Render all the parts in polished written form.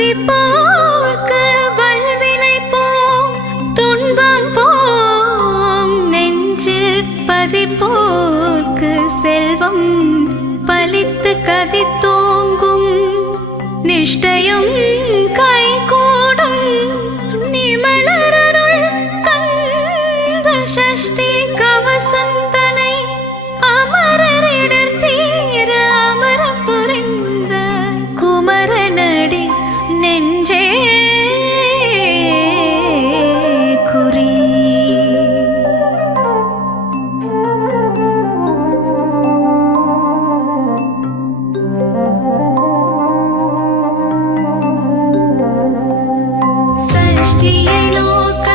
துதிப்போர்க்கு வல்வினை போம் துன்பம் போம் நெஞ்சில் பதிப்போர்க்கு செல்வம் பலித்து கதித்தோங்கும் நிஷ்டயம் கைகூடும் நிமலரருள் கந்த சஷ்டி கவசந்தனை அமரரிடர் தீர அமரம் புரிந்த குமரனடி நெஞ்சே குறி. சஷ்டியை நோக்க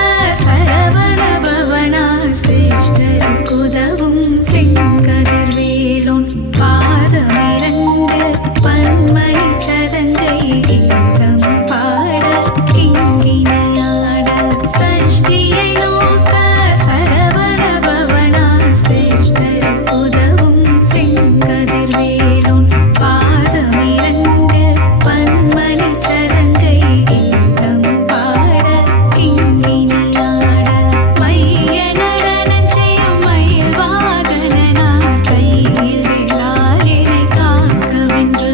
சரவண பவனார் சிருஷ்டருக்குதவும் செங்கதிர்வேலோன் பாதமிரண்டு பன்மணி சதங்கை கீதம் பாட கிங்கினியாட. சஷ்டியை நோக்க சரவண பவனார் சிருஷ்டருக்குதவும் செங்கதிர்வேலோன் பாதமிரண்டு பன்மணி சதங்கை கீதம் பாட கிங்கினியாட. மைய நடனம் செய்யும் மயில் வாகனனார் கையில் வேளாளினை காக்க வென்று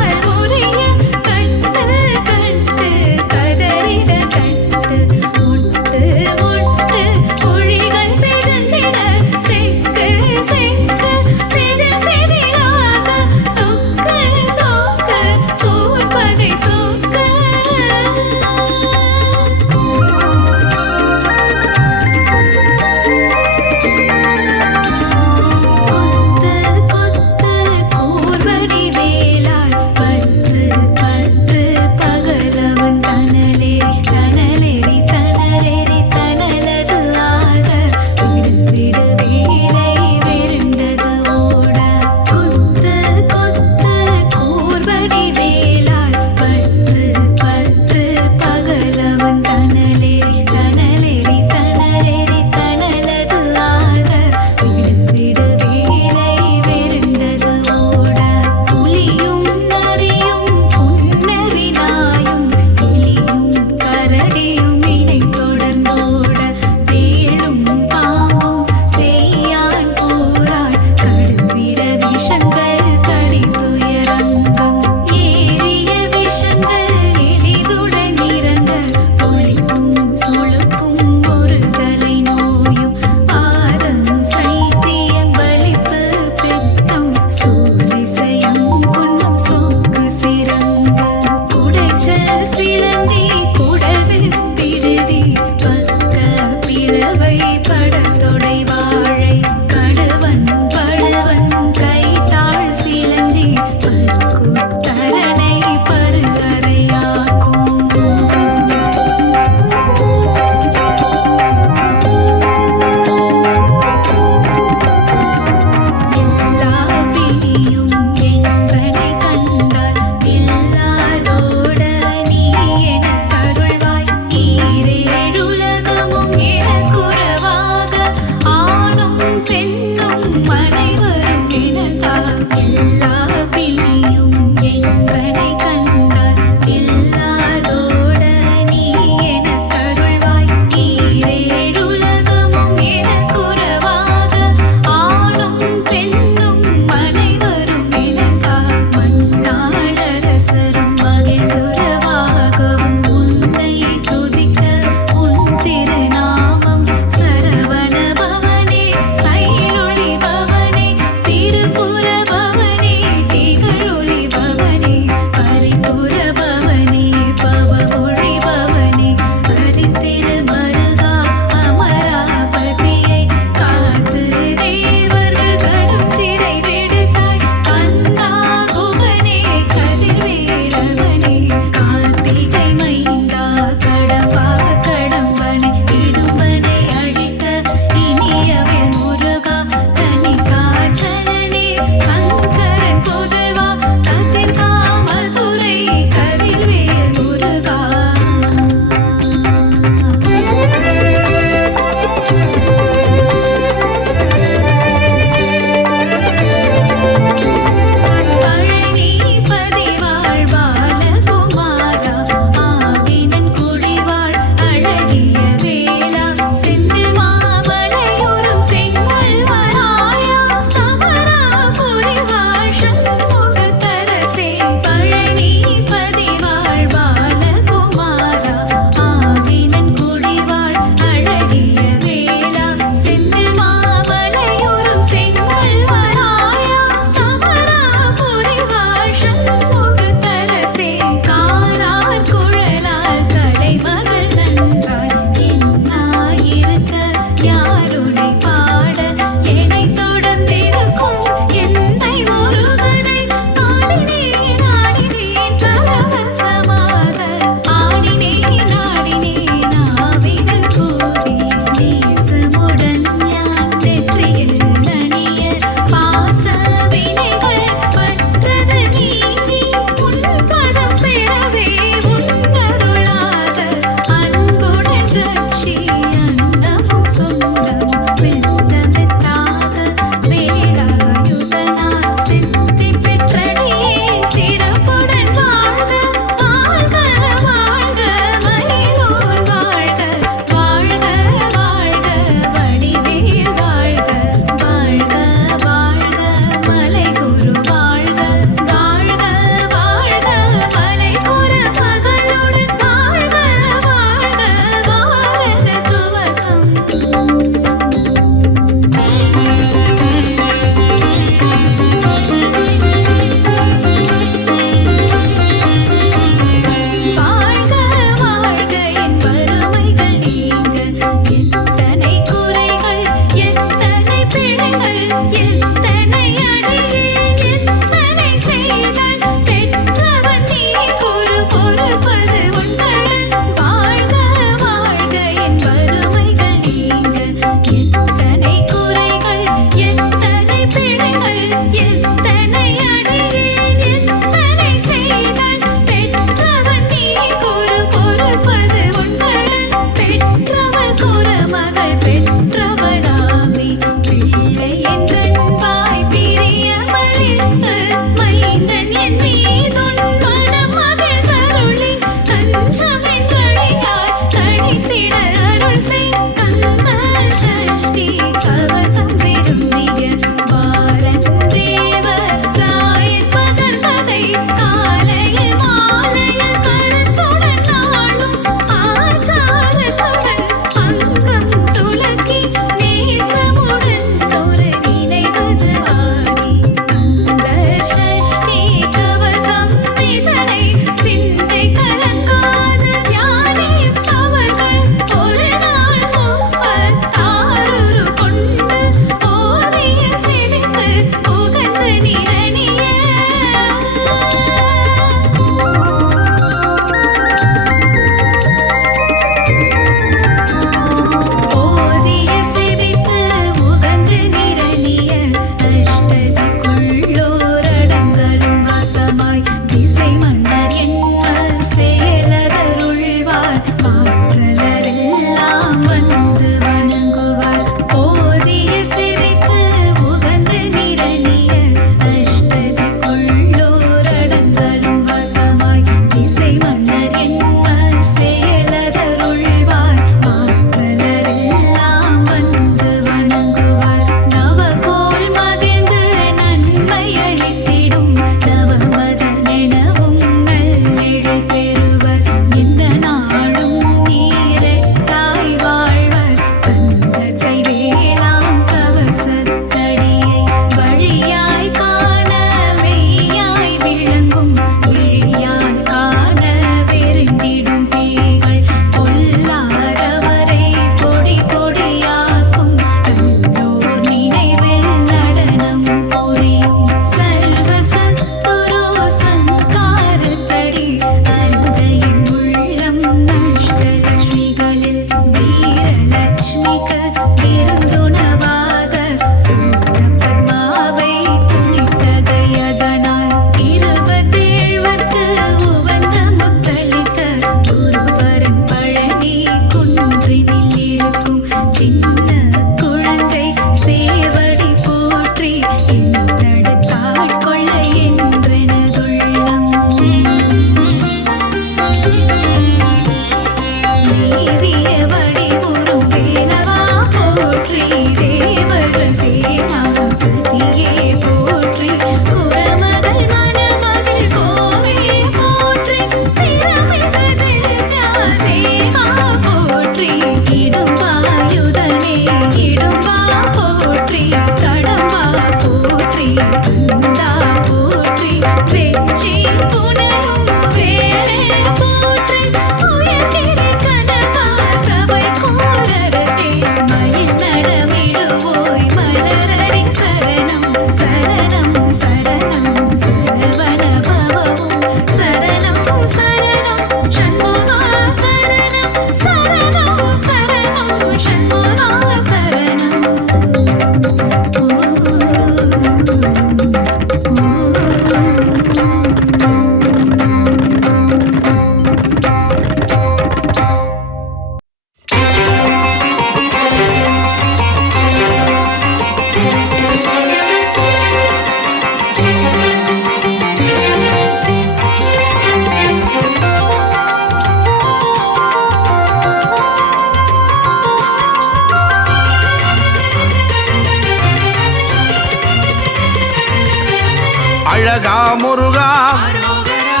அழகா முருகா அரோகரா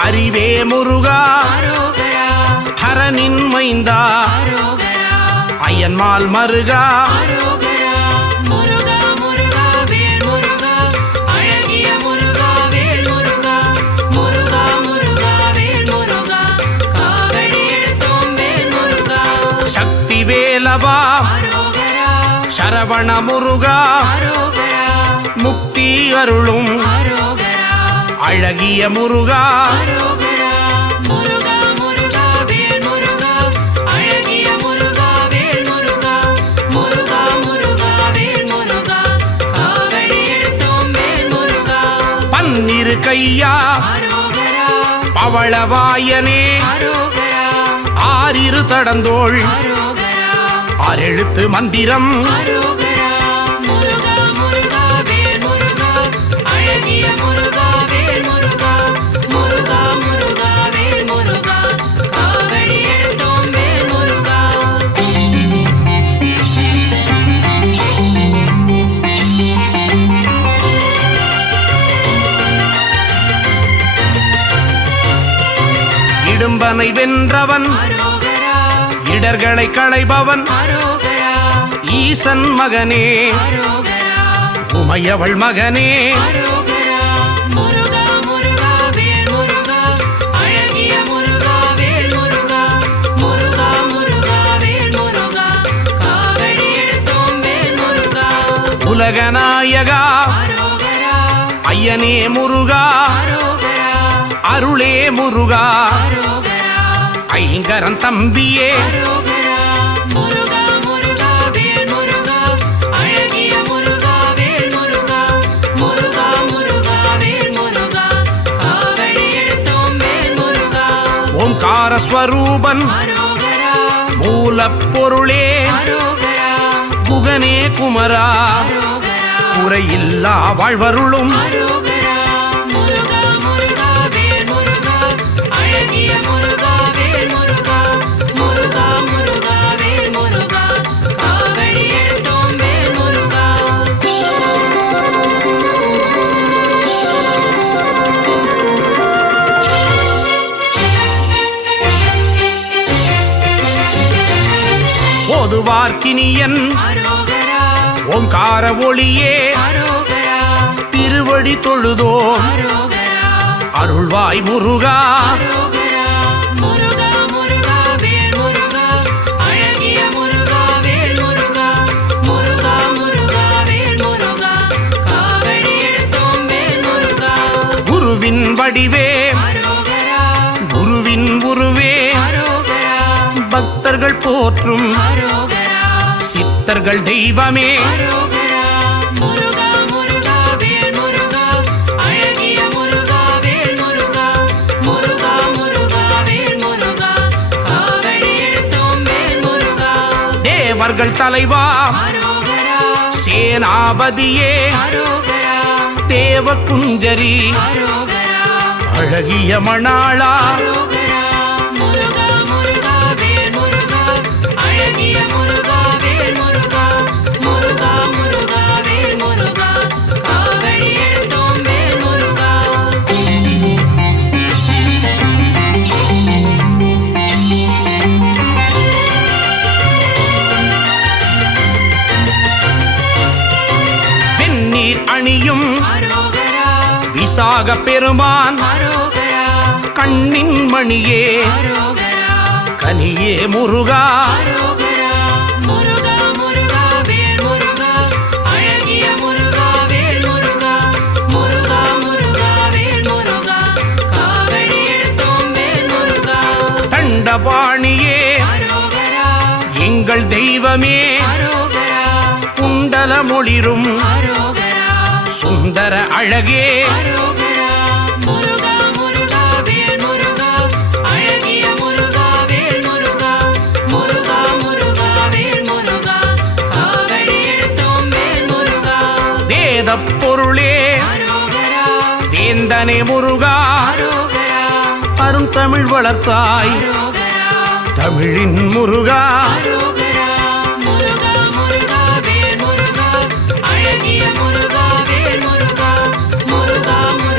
அறிவே முருகா அரோகரா ஹரனின் மைந்தா அரோகரா அயன்மால் மருகா அரோகரா முருகா முருகா வேல் முருகா அழகிய முருகா வேல் முருகா முருகா முருகா வேல் முருகா காவடி எடுத்தோம் வேல் முருகா சக்தி வேலவா அரோகரா சரவண முருகா அரோகரா முக்தி அருளும் அரோகரா அழகிய முருகா அரோகரா முருகா முருகா வேல் முருகா அழகிய முருகா வேல் முருகா முருகா முருகா வேல் முருகா காவடி எடுத்தோம் வேல் முருகா பன்னிரு கையா அரோகரா பவளவாயனே அரோகரா ஆறிரு தடந்தோள் அரோகரா ஆறெழுத்து மந்திரம் அரோகரா முருகா முருகா வேல் முருகா அழகிய முருகா வேல் முருகா முருகா முருகா வேல் முருகா காவடி எடுத்தோம் வேல் முருகா இடும்பனை வென்றவன் அரோகரா இடர்களை களைபவன் அரோகரா ஈசன் மகனே அரோகரா உமையவள் மகனே அரோகரா முருகா முருகா வேல் முருகா அழகிய முருகா வேல் முருகா முருகா முருகா வேல் முருகா காவடி எடுத்தோம் வேல் முருகா உலகநாயகா அரோகரா ஐயனே முருகா அரோகரா அருளே முருகா அரோகரா ஐங்கரன் தம்பியே அரோகரா முருகா முருகா வேல் முருகா அழகிய முருகா வேல் முருகா முருகா முருகா வேல் முருகா காவடி எடுத்தோம் வேல் முருகா ஓம்கார ஸ்வரூபன் அரோகரா மூலப்பொருளே அரோகரா குகனே குமரா அரோகரா குறையில்லா வாழ்வருளும் அரோகரா முருகா முருகா வேல் முருகா அழகிய முருகா வேல் முருகா முருகா முருகா வேல் முருகா காவடி எடுத்தோம் வேல் முருகா ஓதுவார்க்கினியன் அரோகரா ஓம்கார ஒளியே அரோகரா திருவடி தொழுதோம் அரோகரா அருள்வாய் முருகா அரோகரா முருகா முருகா வேல் முருகா அழகிய முருகா வேல் முருகா முருகா முருகா வேல் முருகா காவடி எடுத்தோம் வேல் முருகா குருவின் வடிவே அரோகரா குருவின் உருவே அரோகரா பக்தர்கள் போற்றும் அரோகரா சித்தர்கள் தெய்வமே அரோகரா முருகா முருகா வேல் முருகா அழகிய முருகா வேல் முருகா முருகா முருகா வேல் முருகா காவடி எடுத்தோம் வேல் முருகா தேவர்கள் தலைவா அரோகரா சேனாபதியே அரோகரா தேவ குஞ்சரி அரோகரா அழகிய மணாளா அரோகரா முருகா முருகா வேல் முருகா அழகிய முருகா வேல் முருகா முருகா முருகா வேல் முருகா காவடி எடுத்தோம் வேல் முருகா வெந்நீர் அணியும் அரோகரா விசாக பெருமான் அரோகரா கண்ணின் மணியே அரோகரா கனியே முருகா அரோகரா முருகா முருகா வேல் முருகா அழகிய முருகா வேல் முருகா முருகா முருகா வேல் முருகா காவடி எடுத்தோம் வேல் முருகா தண்டபாணியே அரோகரா எங்கள் தெய்வமே அரோகரா குண்டல மொழிரும் அரோகரா சுந்தர அழகே அரோகரா முருகா முருகா வேல் முருகா அழகிய முருகா வேல் முருகா முருகா முருகா வேல் முருகா காவடி எடுத்தோம் வேல் முருகா வேத பொருளே அரோகரா வேந்தனே முருகா அரோகரா அரும் தமிழ் வளர்த்தாய் அரோகரா தமிழின் முருகா அரோகரா முருகா முருகா வேல் முருகா அழகிய முருகா வேல் முருகா முருகா முருகா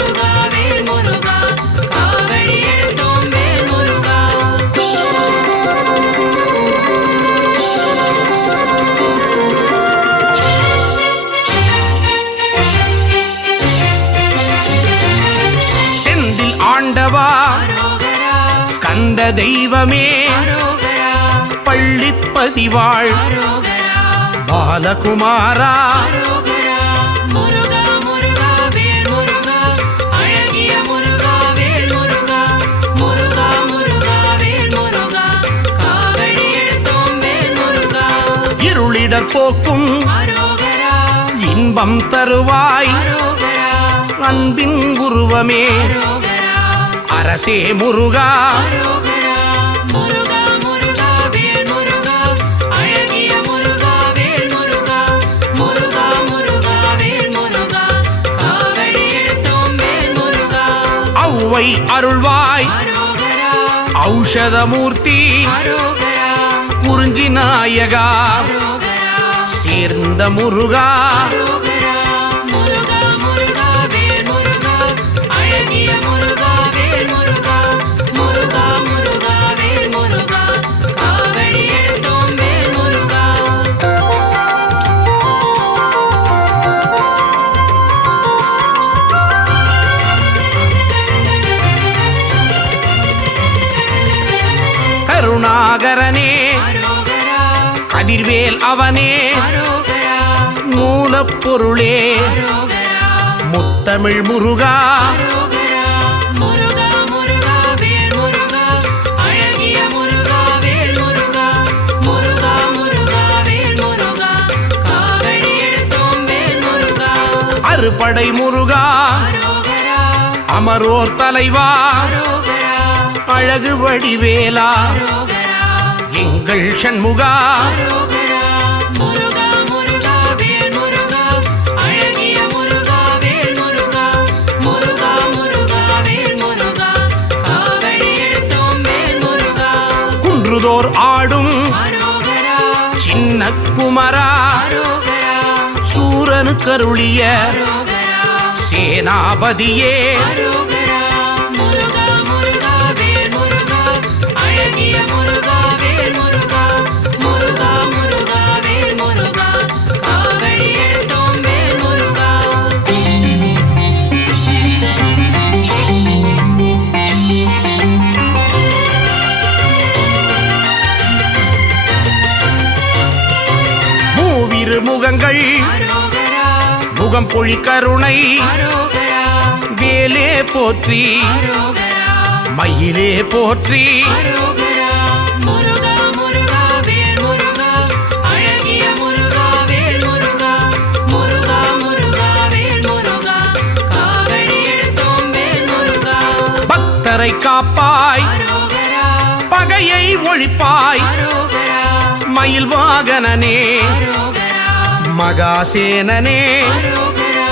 வந்த தெய்வமே அரோகரா பள்ளிப்பதிவாள் அரோகரா பாலகுமாரா அரோகரா முருகா முருகா வேல் முருகா அழகிய முருகா வேல் முருகா முருகா முருகா வேல் முருகா காவடி எடுத்தோம் வேல் முருகா இருளிடர் போக்கும் அரோகரா இன்பம் தருவாய் அரோகரா அன்பின் உருவமே அரோகரா அரசே முருகா அரோகரா முருகா முருகா வேல் முருகா அழகிய முருகா வேல் முருகா முருகா முருகா வேல் முருகா காவடி எடுத்தோம் வேல் முருகா ஔவை அருள்வாய் அரோகரா ஔஷதமூர்த்தி அரோகரா குறிஞ்சி நாயகா அரோகரா சேர்ந்த முருகா அரோகரா முருகா முருகா வேல் முருகா அழகிய முருகா வேல் முருகா முருகா முருகா வேல் முருகா காவடி எடுத்தோம் வேல் முருகா கருணாகரனே அரோகரா கதிர்வேல் அவனே அரோகரா மூலப்பொருளே அரோகரா முத்தமிழ் முருகா அரோகரா முருகா முருகா வேல் முருகா அழகிய முருகா வேல் முருகா முருகா முருகா வேல் முருகா காவடி எடுத்தோம் வேல் முருகா அறுபடை முருகா அரோகரா அமரோர் தலைவா அரோகரா அழகு வடிவேலா அரோகரா எங்கள் சண்முகா அரோகரா முருகா முருகா வேல் முருகா அழகிய முருகா வேல் முருகா முருகா முருகா வேல் முருகா காவடி எடுத்தோம் வேல் முருகா குன்றுதோர் ஆடும் அரோகரா சின்ன குமரா அரோகரா சூரனு கருளிய அரோகரா சேனாபதியே அரோகரா முருகா முருகா வேல் முருகா அழகிய முருகா வேல் முருகா முருகா முருகா வேல் முருகா காவடி எடுத்தோம் வேல் முருகா மூவிரு முகங்கள் அரோகரா முகம் பொழி கருணை அரோகரா வேலே போற்றி அரோகரா மயிலே போற்றி அரோகரா முருகா முருகா வேல் முருகா அழகிய முருகா வேல் முருகா முருகா முருகா வேல் முருகா காவடி எடுத்தோம் வேல் முருகா பக்தரை காப்பாய் அரோகரா பகையை ஒழிப்பாய் அரோகரா மயில் வாகனனே அரோகரா மகாசேனனே அரோகரா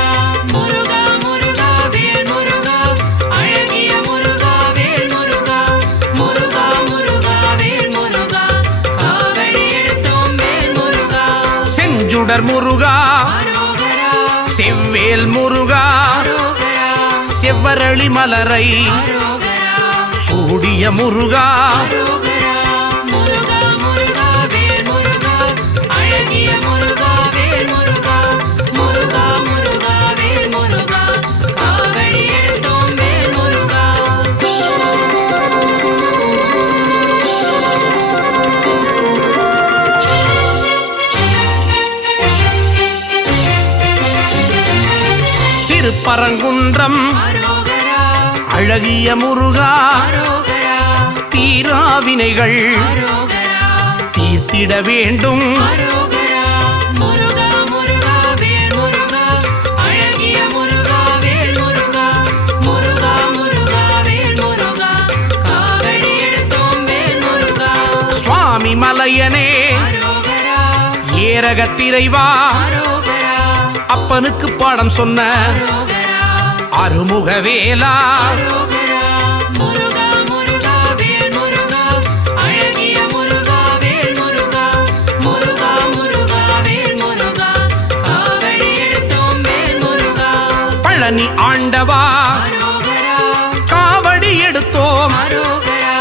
முருகா முருகா வேல் முருகா அழகிய முருகா வேல் முருகா முருகா முருகா வேல் முருகா காவடி எடுத்தோம் வேல் முருகா செஞ்சுடர் முருகா அரோகரா செவ்வேல் முருகா அரோகரா செவ்வரளி மலரை அரோகரா சூடிய முருகா அரோகரா முருகா முருகா வேல் முருகா அழகிய முருகா வேல் முருகா முருகா முருகா வேல் முருகா காவடி எடுத்தோம் வேல் முருகா திருப்பரங்குன்றம் அரோகரா அழகிய முருகா அரோகரா தீராவினைகள் அரோகரா தீர்த்திட வேண்டும் அரோகரா முருகா முருகா வேல் முருகா அழகிய முருகா வேல் முருகா முருகா முருகா வேல் முருகா காவடி எடுத்தோம் வேல் முருகா சுவாமி மலையனே அரோகரா ஏரகத்திரைவா அரோகரா அப்பனுக்கு பாடம் சொன்ன அரோகரா அருமுகவேலா அரோகரா முருகா முருகா வேல் முருகா அழகிய முருகா வேல் முருகா முருகா முருகா வேல் முருகா காவடி எடுத்தோம் வேல் முருகா பழனி ஆண்டவா அரோகரா காவடி எடுத்தோம் அரோகரா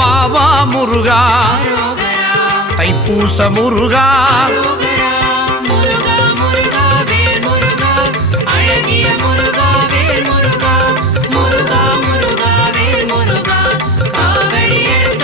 வா வா முருகா அரோகரா தைப்பூச முருகா அரோகரா முருகா முருகா வேல் முருகா அழகிய முருகா வேல் முருகா முருகா முருகா வேல் முருகா காவடி எடுத்தோம்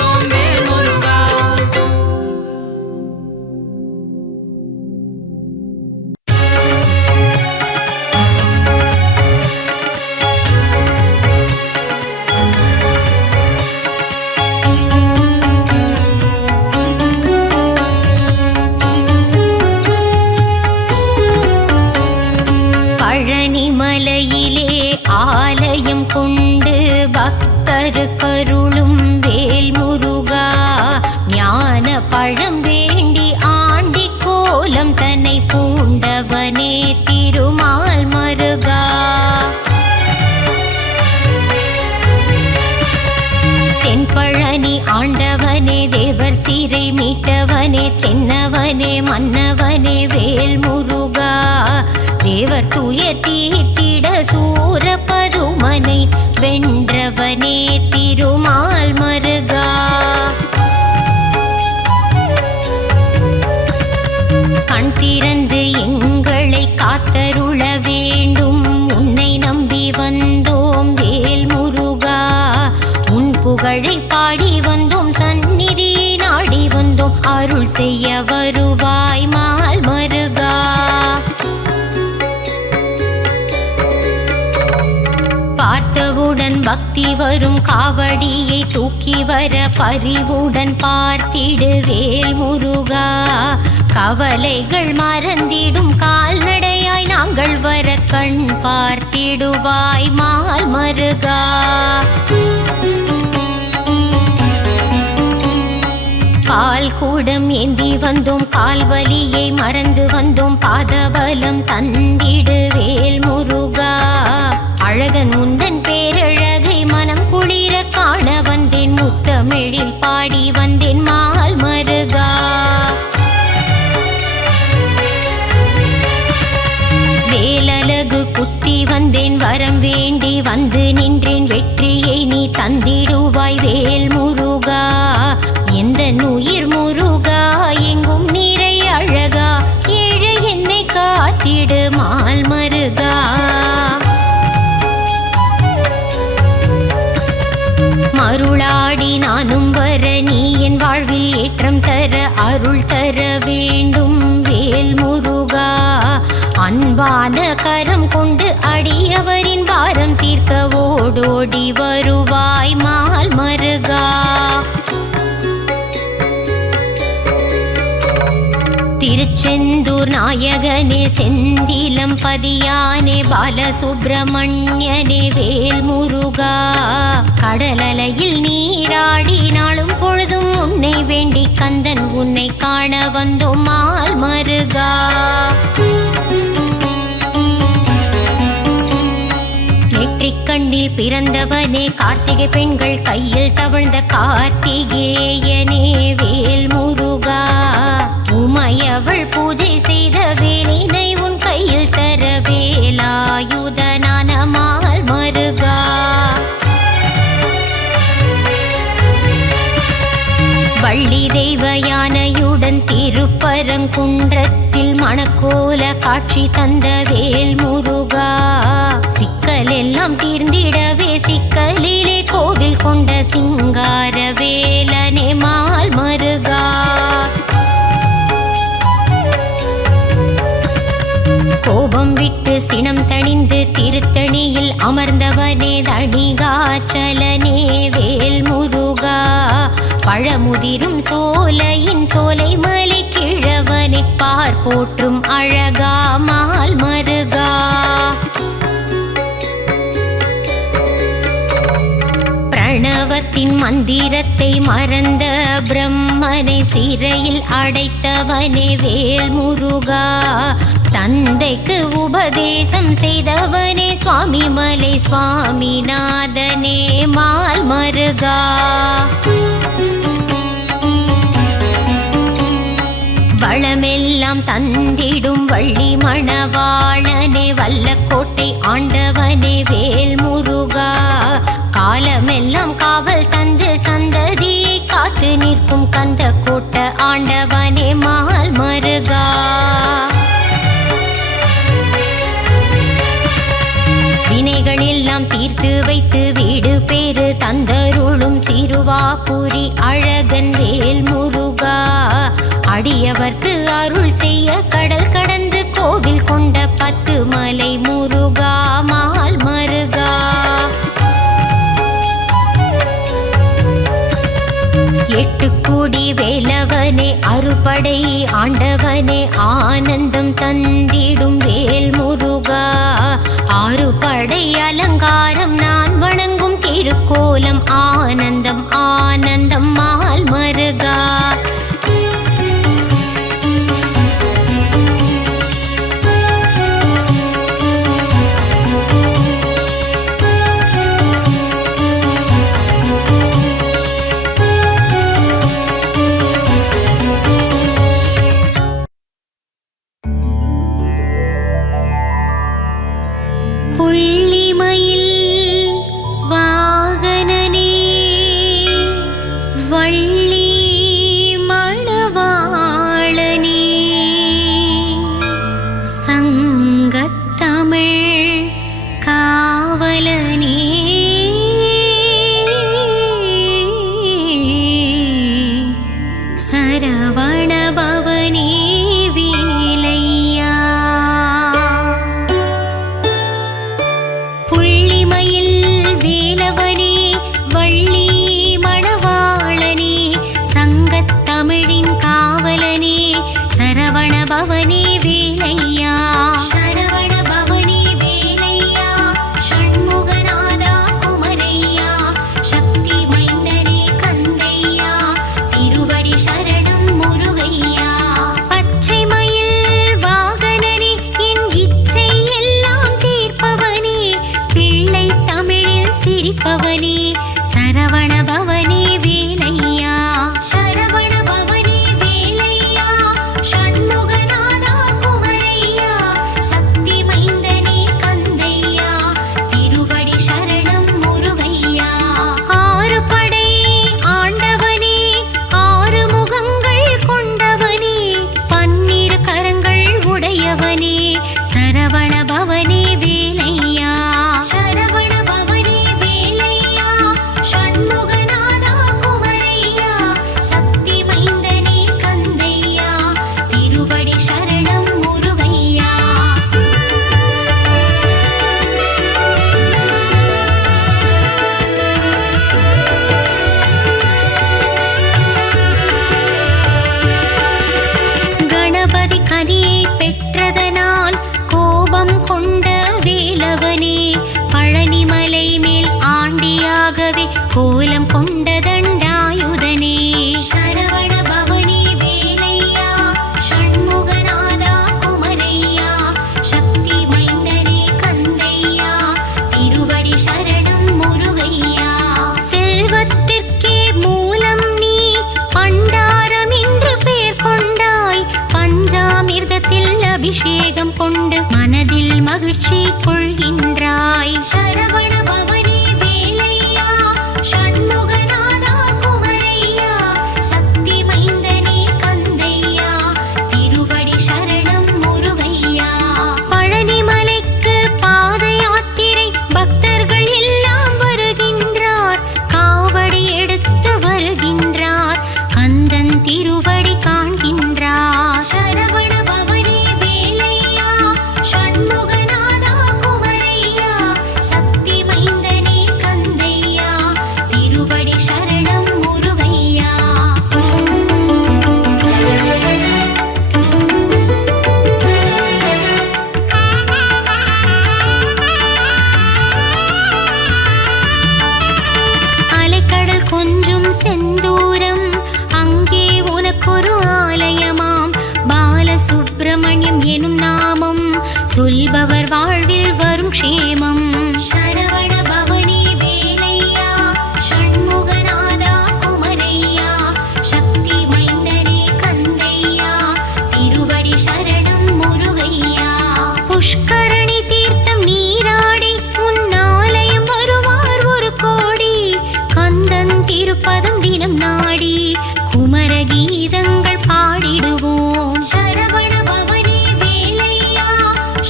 பக்தருக்கருளும் வேல் முருகா ஞான பழம் வேண்டி ஆண்டி கோலம் தன்னை பூண்டவனே திருமால் மருகா தென்பழனி ஆண்டவனே தேவர் சீரை மீட்டவனே தென்னவனே மன்னவனே வேல் முருகா தேவர் துயர் தீர்த்திட சூர பதுமனை வென்றவனே திருமால் மருகா கண் திறந்து எங்களை காத்தருள வேண்டும் உன்னை நம்பி வந்தோம் வேல் முருகா உன் புகழை பாடி வந்தோம் சந்நிதியை நாடி வந்தோம் அருள் செய்ய வருவாய் மால் மருகா பார்த்தவுடன் பக்தி வரும் காவடியை தூக்கி வர பரிவுடன் பார்த்திடு வேல் முருகா கவலைகள் மறந்திடும் கால்நடையாய் நாங்கள் வர கண் பார்த்திடுவாய் மால் மருகா பால் கூடம் ஏந்தி வந்தோம் கால்வலியை மறந்து வந்தோம் பாதபலம் தந்திடு வேல் முருகா அழகன் உந்தன் பேரழகை மனம் குளிர காண வந்தேன் முத்தமிழில் பாடி வந்தேன் மால் மருகா வேலழகு குத்தி வந்தேன் வரம் வேண்டி வந்து நின்றேன் வெற்றியை நீ தந்திடுவாய் வேல் முருகா எந்த உயிர் முருகா எங்கும் நிறை அழகா ஏழை என்னை காத்திடு மால் மருகா மருளாடி நானும் வர நீ என் வாழ்வில் ஏற்றம் தர அருள் தர வேண்டும் வேல் முருகா அன்பான கரம் கொண்டு அடியவரின் பாரம் தீர்க்க ஓடோடி வருவாய் மால் மருகா திருச்செந்தூர் நாயகனே செந்திலம் பதியானே பாலசுப்பிரமணியனே வேல் முருகா கடலலையில் நீராடி நாளும் பொழுதும் உன்னை வேண்டி கந்தன் உன்னை காண வந்தோம் மால் மருகா நெற்றிக்கண்ணில் பிறந்தவனே கார்த்திகை பெண்கள் கையில் தவழ்ந்த கார்த்திகேயனே வேல் முருகா உமையவள் பூஜை செய்த வேலினை உன் கையில் தர வேலாயுதனான மால் மருகா வள்ளி தெய்வ யானையுடன் திருப்பரங்குன்றத்தில் மணக்கோல காட்சி தந்த வேல் முருகா சிக்கல் எல்லாம் தீர்ந்திடவே சிக்கலிலே கோவில் கொண்ட சிங்கார வேலனே மால் மருகா கோபம் விட்டு சினம் தணிந்து திருத்தணியில் அமர்ந்தவனே தணிகாச்சலனே வேல் முருகா பழமுதிரும் சோலையின் சோலை மலை கிழவனை பார் போற்றும் அழகா மால் மருகா பிரணவத்தின் மந்திரத்தை மறந்த பிரம்மனை சிறையில் அடைத்தவனே வேல் முருகா தந்தைக்கு உபதேசம் செய்தவனே சுவாமி மலை சுவாமிநாதனே மால் மருகா வளமெல்லாம் தந்திடும் வள்ளி மணவாளனே வல்லக்கோட்டை ஆண்டவனே வேல் முருகா காலமெல்லாம் காவல் தந்து சந்ததியை காத்து நிற்கும் கந்த கோட்ட ஆண்டவனே மால் மருகா வினைகள் எல்லாம் தீர்த்து வைத்து வீடு பேரு தந்தருளும் சிறுவாபுரி அழகன் வேல் முருகா அடியவர்க்கு அருள் செய்ய கடல் கடந்து கோவில் கொண்ட 10 மலை முருகா மால் மருகா எட்டுக்குடி வேலவனே அறுபடை ஆண்டவனே ஆனந்தம் தந்திடும் வேல் முருகா ஆறுபடை அலங்காரம் நான் வணங்கும் திருக்கோலம் ஆனந்தம் ஆனந்தம் மால் மருகா. புள்ளிமயில் வாகனனே வள்ளி மணவாளனே சங்கத்தமிழ் காவலனே சரவணபவனே வேலையா. புள்ளிமயில் வேலவனே வள்ளி மணவாளனே சங்கத்தமிழின் காவலனே சரவணபவனே வேலையா. சரவணபவனே வேலையா ஷண்முகநாதா குமரையா சக்தி மைந்தனே கந்தையா திருவடி சரணம் முருகையா. பச்சை மயில் வாகனனே என் இச்சை எல்லாம் தீர்ப்பவனே பிள்ளை தமிழில் சிரிப்பவனே சரவணபவனே வேலையா. சரவணபவனே வேலையா ஷண்முகநாதா குமரையா சக்தி மைந்தனே கந்தையா திருவடி சரணம் முருகையா. ஆறு படை ஆண்டவனே ஆறு முகங்கள் கொண்டவனே பன்னிரு கரங்கள் உடையவனே சரவணபவனே வேலையா. சரவணபவனே வேலையா ஷண்முகநாதா குமரையா சக்தி மைந்தனே கந்தையா திருவடி சரணம் முருகையா. கணபதி கனியை பெற்றதனால் கோபம் கொண்ட வேலவனே பழனிமலை மேல் ஆண்டியாகவே கோலம் கொண்ட தண்டாயுதனே சரவணபவனே வேலையா ஷண்முகநாதா குமரையா சக்தி மைந்தனே கந்தையா திருவடி சரணம் முருகையா. செல்வத்திற்கே மூலம் நீ பண்டாரம் என்று பெயர் கொண்டாய் பஞ்சாமிர்தத்தில் அபிஷேகம் கொண்டு மனதில் மகிழ்ச்சி கொள்கின்றாய். சரவணபவனே வேலையா ஷண்முகநாதா குமரையா சக்தி மைந்தனே கந்தையா திருவடி சரணம் முருகையா. பழனிமலைக்கு பாத யாத்திரை பக்தர்கள் எல்லாம் வருகின்றார் காவடி எடுத்து வருகின்றார் கந்தன் திருவடி காண்கின்றார். சரவணபவனே வேலையா ஷண்முகநாதா குமரையா சக்தி மைந்தனே கந்தையா திருவடி சரணம் முருகையா. அலைக்கடல் கொஞ்சும் செந்தூரம் அங்கே உனக்கொரு ஆலயமாம் பாலசுப்பிரமணியம் எனும் நாமம் சொல்பவர் வாழ்வில் வரும் க்ஷேமம். சரவணபவனே வேலையா ஷண்முகநாதா குமரையா சக்தி மைந்தனே கந்தையா திருவடி சரணம் முருகையா. புஷ்கரணி தீர்த்தம் நீராடி உன் ஆலயம் வருவார் ஒரு கோடி கந்தன் திருப்பதம் தினம் நாடி குமர கீதங்கள் பாடிடுவோம். சரவணபவனே வேலையா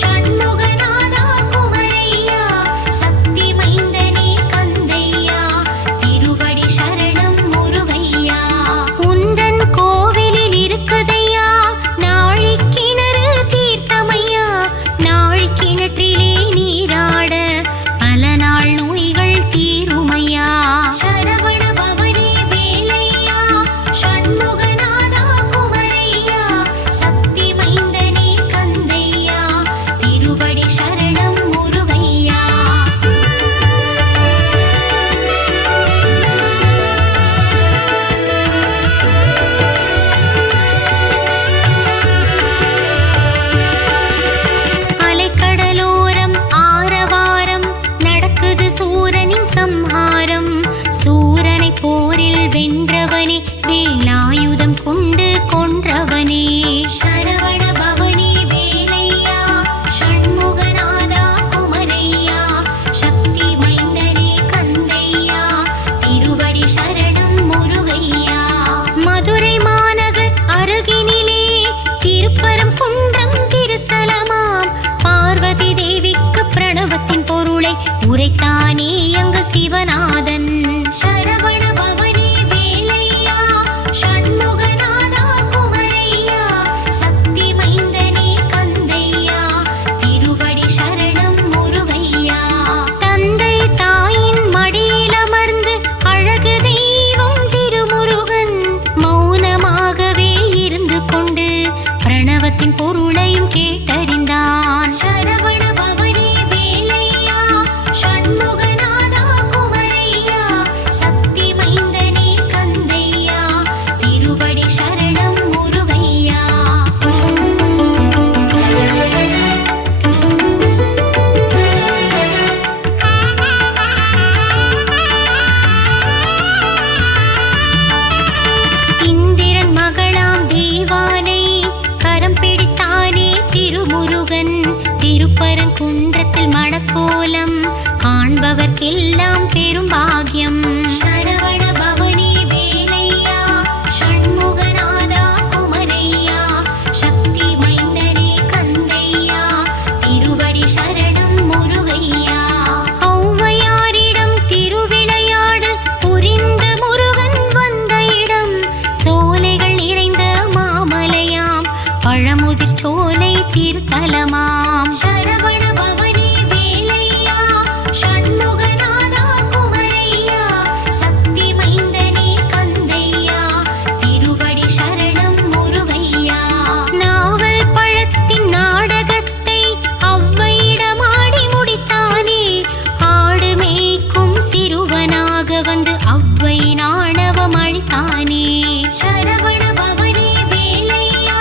ஷண்முகநாதா குமரையா உரைத்தானே அங்கு சிவநாதன். சரவண பவனே வேலையா, ஷண்முகநாதா குமரையா, சக்தி மைந்தனே கந்தையா, திருவடி சரணம் முருகையா. தந்தை தாயின் மடியில் அமர்ந்து அழகு தெய்வம் திருமுருகன் மௌனமாகவே இருந்து கொண்டு பிரணவத்தின் பொருளையும் கேட்டறிந்தான். சரவண பவனே வேலையா, ஷண்முகநாதா குமரையா, சக்தி மைந்தனே கந்தையா, திருவடி சரணம் முருகையா. இந்திரன் மகளாம் தெய்வானை கரம் பிடித்தானே திருமுருகன். திருப்பரங்குன்றத்தில் மணக்கோலம் காண்பவர்க்கெல்லாம் பெரும் பாக்கியம். சரவண பவனே வேலையா, ஷண்முகநாதா குமரையா, சக்தி மைந்தனே கந்தையா, திருவடி சரணம் முருகையா. ஔவையாரிடம் திருவிளையாடு புரிந்த முருகன் வந்த இடம் சோலைகள் நிறைந்த மாமலையாம், பழமுதிர் சோலை தீர்த்தலமாம். சரவண பவனே வேலையா, ஷண்முகநாதா குமரையா, சக்தி மைந்தனே கந்தையா, திருவடி சரணம் முருகையா. நாவல் பழத்தின் நாடகத்தை ஔவையிடமாடி முடித்தானே, ஆடு மேய்க்கும் சிறுவனாக வந்து ஔவை நாணவம் அழித்தானே. சரவண பவனே வேலையா,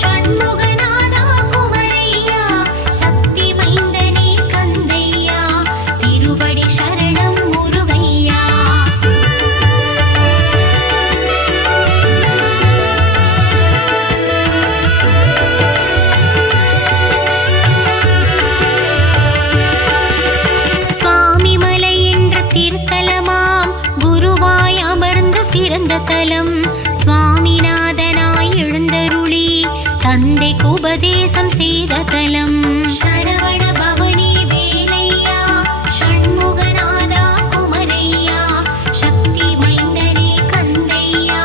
ஷண்முகநாதா குமரையா, சக்தி மைந்தனே கந்தையா, திருவடி சரணம் முருகையா. சுவாமிமலை என்ற திருத்தலமாம் குருவாய் அமர்ந்த சிறந்த தலம். சுவாமிநாதனாய் எழுந்தருளி தந்தைக்கு உபதேசம் செய்த தலம். சரவண பவனே வேலையா, ஷண்முகநாதா குமரையா, சக்தி மைந்தனே கந்தையா,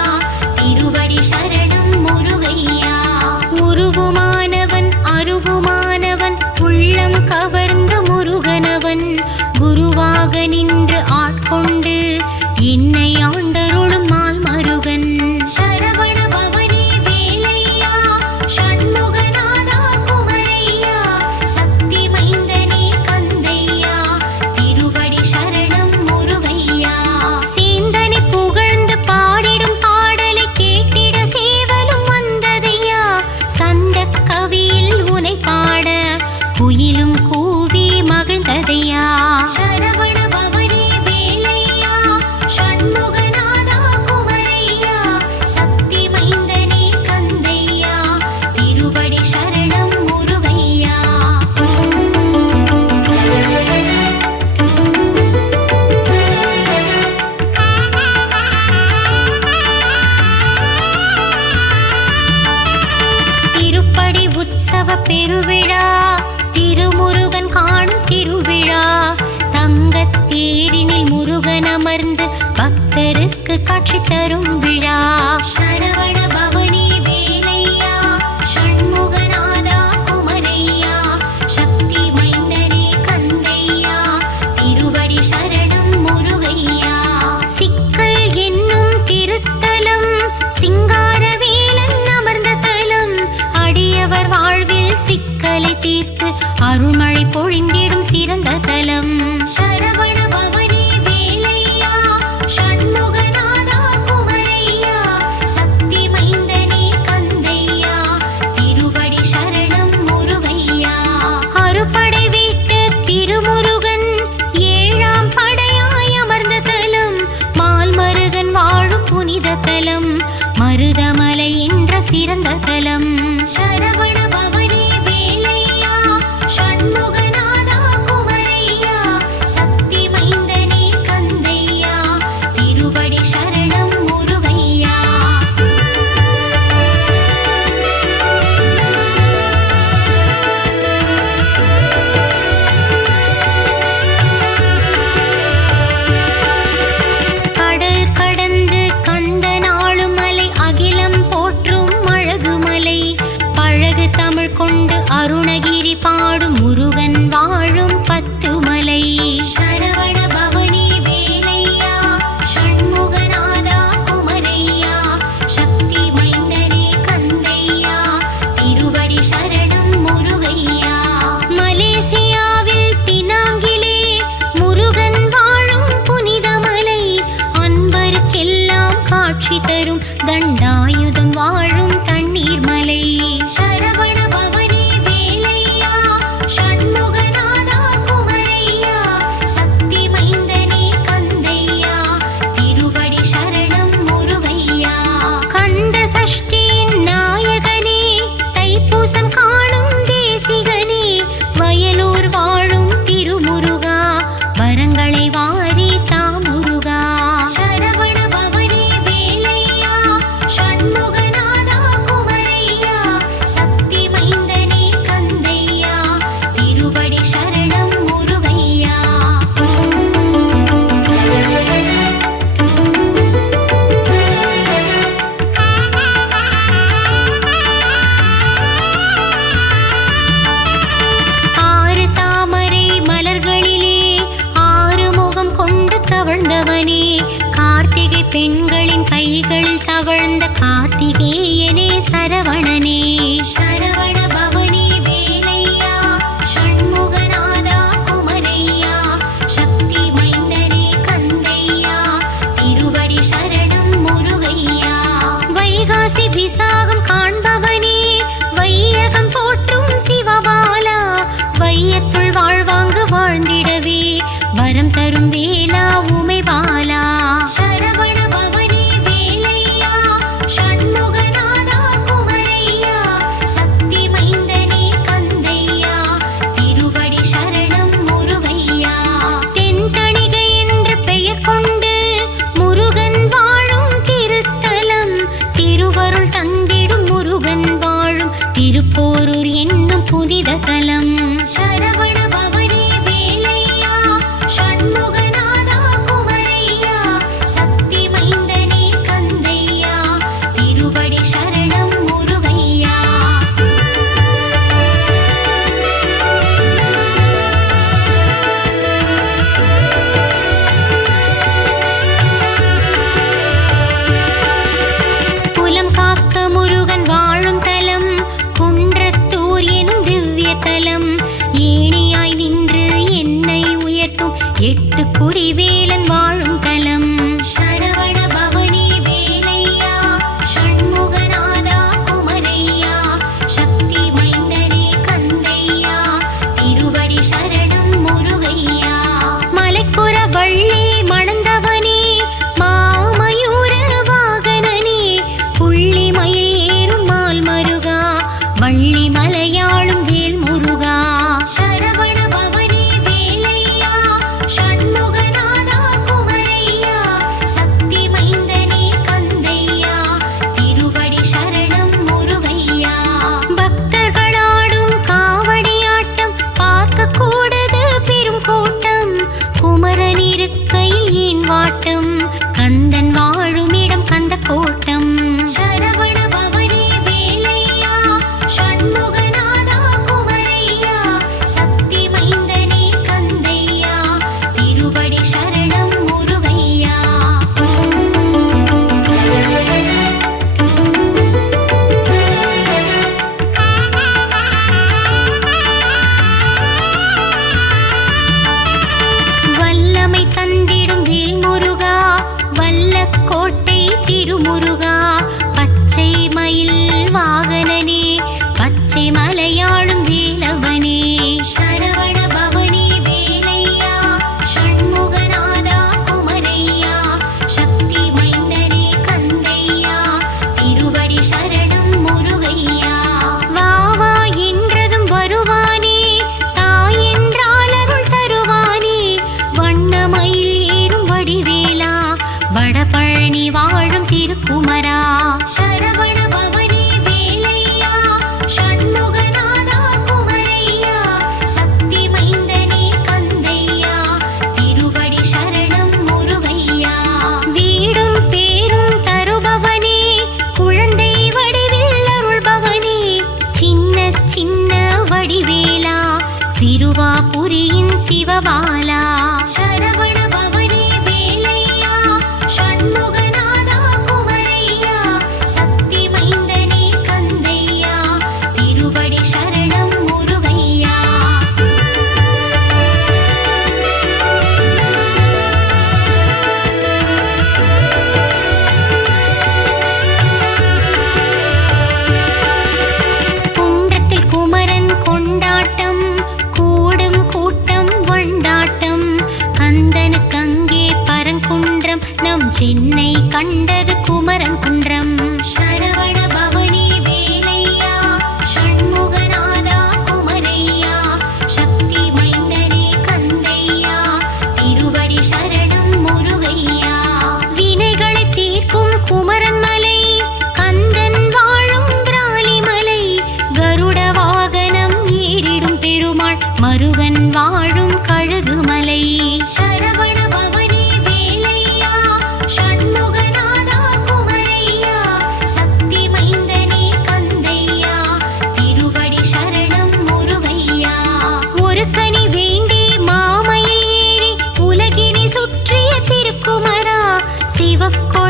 திருவடி சரணம் முருகையா. உருவுமானவன் அருவுமானவன் உள்ளம் கவர்ந்த முருகனவன் குருவாக நின்று ஆட்கொண்டு என்னை ஆண்டருளும் மால் மருகன். சரவண பவனே வேலையா, ஷண்முகநாதா குமரையா, சக்தி மைந்தனே கந்தையா, திருவடி சரணம் முருகையா. சேந்தனை புகழ்ந்து பாடிடும் பாடலை கேட்டிட சேவலும் வந்ததையா, சந்த கவியில் உனை பாட குயிலும் கூவி மகிழ்ந்ததையா. சரவண பவனே வேலையா, ஷண்முகநாதா குமரையா, சக்தி மைந்தனே கந்தையா, திருவடி சரணம் முருகையா. திருப்படி உற்சவ பெருவிழா, திருமுருகன் காணும் திருவிழா. தங்கத் தேரினில் முருகன் அமர்ந்து பக்தருக்கு காட்சி தரும் விழா. சரவண பவனே வேலையா, ஷண்முகநாதா குமரையா, சக்தி மைந்தனே கந்தையா, திருவடி சரணம் முருகையா. சிக்கல் என்னும் திருத்தலம் சிங்காரவேலன் அமர்ந்த தலம், அடியவர் வாழ்வில் சிக்கலை தீர்த்து அருள்மழை பொழிந்திடும் சிறந்த தலம். சரவண பவனே வேலையா, ஷண்முகநாதா குமரையா, சக்தி மைந்தனே கந்தையா, திருவடி சரணம் முருகையா. அறுபடை வீட்டு திருமுருகன் ஏழாம் படையாய் அமர்ந்த தலம், மால் மருகன் வாழும் புனித தலம், மருதமலை என்ற சிறந்த தலம். சரவண பவனே வேலையா, ஷண்முகநாதா குமரையா, சக்தி மைந்தனே பெண்களின் கைகளில் தவழ்ந்த கார்த்திகேயனே சரவணனே. சரவண பவனே வேலையா ஷண்முகநாதா குமரையா சக்தி மைந்தனே கந்தையா திருவடி சரணம் முருகையா. வைகாசி விசாகம் காண்பவனே வையகம் போற்றும் சிவபாலா வையத்துள் வாழ்வாங்கு வாழ்ந்திடவே வரம் தரும் வேலா உமைபாலா. சரவண பவனே வேலையா ஷண்முகநாதா குமரையா சக்தி மைந்தனே கந்தையா திருவடி சரணம் முருகையா. தென்தணிகை என்று பெயர் கொண்டு முருகன் வாழும் திருத்தலம் திருவருள் தந்திடும் முருகன் வாழும் திருப்போரூர் என்னும் புனித தலம். சரவண பவனே வேலையா ஷண்முகநாதா குமரையா சக்தி மைந்தனே கந்தையா திருவடி சரணம் முருகையா. புலம் காக்க முருகன் வாழும் தலம் குன்றத்தூர் எனும் திவ்ய தலம். ஏணியாய் நின்று என்னை உயர்த்தும் எட்டு குடிவேலன் வாழும் தலம். சரவண பவனே வேலையா ஷண்முகநாதா குமரையா சக்தி மைந்தனே கந்தையா திருவடி சரணம் முருகையா. மலைக்குற வள்ளி மணந்தவனே மாமயூர வாகனனே புள்ளி மயில் ஏறும் மால் மருகா வள்ளி மலையாளும் வேல் முருகா. சரவண பவனே வேலையா ஷண்முகநாதா குமரையா சக்தி மைந்தனே கந்தையா திருவடி சரணம் முருகையா. பக்தர்களாடும் காவடியாட்டம் பார்க்க கூடது பெரும் கூட்டம் குமரன் இருக்கையில் ஏன் வாட்டம் கந்தன் வாழும் இடம் கந்த கோட்டம். சரவண பவனே வேலையா ஷண்முகநாதா குமரையா சக்தி மைந்தனே கந்தையா திருவடி சரணம் முருகையா. வல்லமை தந்திடும் வேல் முருகா வல்லக்கோட்டை திருமுருகா பச்சை மயில் வாகனனே பச்சை மலையாளும் வேலவனே. சரவண பவனே வேலையா ஷண்முகநாதா குமரையா சக்தி மைந்தனே கந்தையா திருவடி சரணம் முருகையா. வாவா என்றதும் வருவானே தாய் என்றால் அருள் தருவானே வண்ணமயில் ஏறும் வடிவேலா வடபழனி வாழும் திருக்குமரா. சரவண பவனே வேலையா ஷண்முகநாதா குமரையா சக்தி மைந்தனே கந்தையா திருவடி சரணம் முருகையா. வீடும் பேரும் தருபவனே குழந்தை வடிவில் அருள்பவனே சின்ன சின்ன வடிவேலா சிறுவாபுரியின் சிவபாலா. சரவண பவனே வேலையா ஷண்முகநாதா குமரையா சக்தி மைந்தனே கந்தையா திருவடி சரணம் முருகையா. குன்றத்தில் குமரன் கொண்டாட்டம் கூடும் கூட்டம் வண்டாட்டம் கந்தனுக்கங்கே பரங்குன்றம் நம் சென்னை கண்டது குமரங்குன்றம். சரவண பவனே வேலையா ஷண்முகநாதா குமரையா சக்தி மைந்தனே கந்தையா திருவடி சரணம் முருகையா. வினைகளை தீர்க்கும் குமரன் மலை கந்தன் வாழும் பிராலிமலை கருட வாகனம் ஏறிடும் பெருமாள் மருகன் வாழும் கழுகுமலை. சரவண பவனே வேலையா ஷண்முகநாதா குமரையா சக்தி மைந்தனே கந்தையா திருவடி சரணம் முருகையா. ஒரு கனி வேண்டி மாமையில் ஏறி உலகினை சுற்றிய திருக்குமரா சிவக்கொள்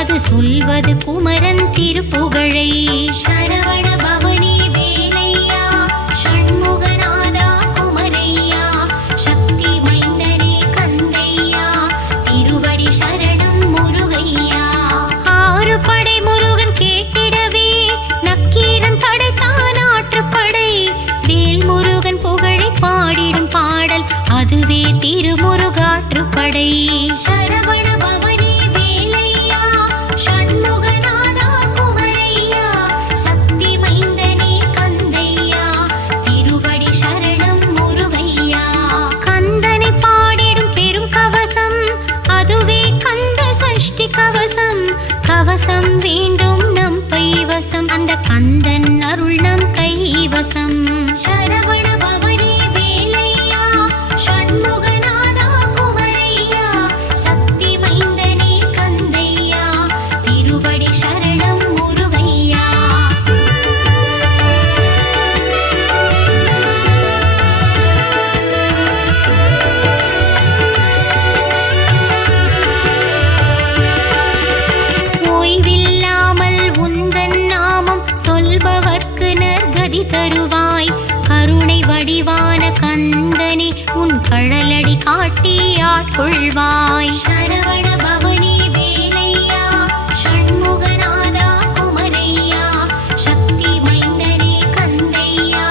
அது சொல்வது குமரன் திருப்புகழை. சரவண பவனி வேலையா ஷண்முகநாதா குமரையா சக்தி மைந்தனே கந்தையா திருவடி சரணம் முருகையா. ஆறு படை முருகன் கேட்டிடவே நக்கீரன் படைத்தான் ஆற்றுப்படை. வேல் முருகன் புகழை பாடிடும் பாடல் அதுவே திருமுருகாற்றுப்படை. சரவண பவனி வேலையா ஷண்முகநாதா குமரையா சக்தி மைந்தனே கந்தையா திருவடி சரணம் முருகையா. கந்தனை பாடிடும் பெரும் கவசம் அதுவே கந்த சஷ்டி கவசம். கவசம் வேண்டும் நம் கைவசம் அந்த கந்தன் அருள் நம் கைவசம். சரவண பவனி வேலையா ஷண்முகநாதா குமரையா சக்தி மைந்தனே கந்தையா திருவடி சரணம் முருகையா. ஓய்வில்லாமல் உந்தன் நாமம் சொல்பவர்க்கு நற்கதி தருவாய். கருணை வடிவான கந்தனே உன் கழலடி காட்டி ஆட்கொள்வாய். சரவண பவனி வேலையா ஷண்முகநாதா குமரையா சக்தி மைந்தனே கந்தையா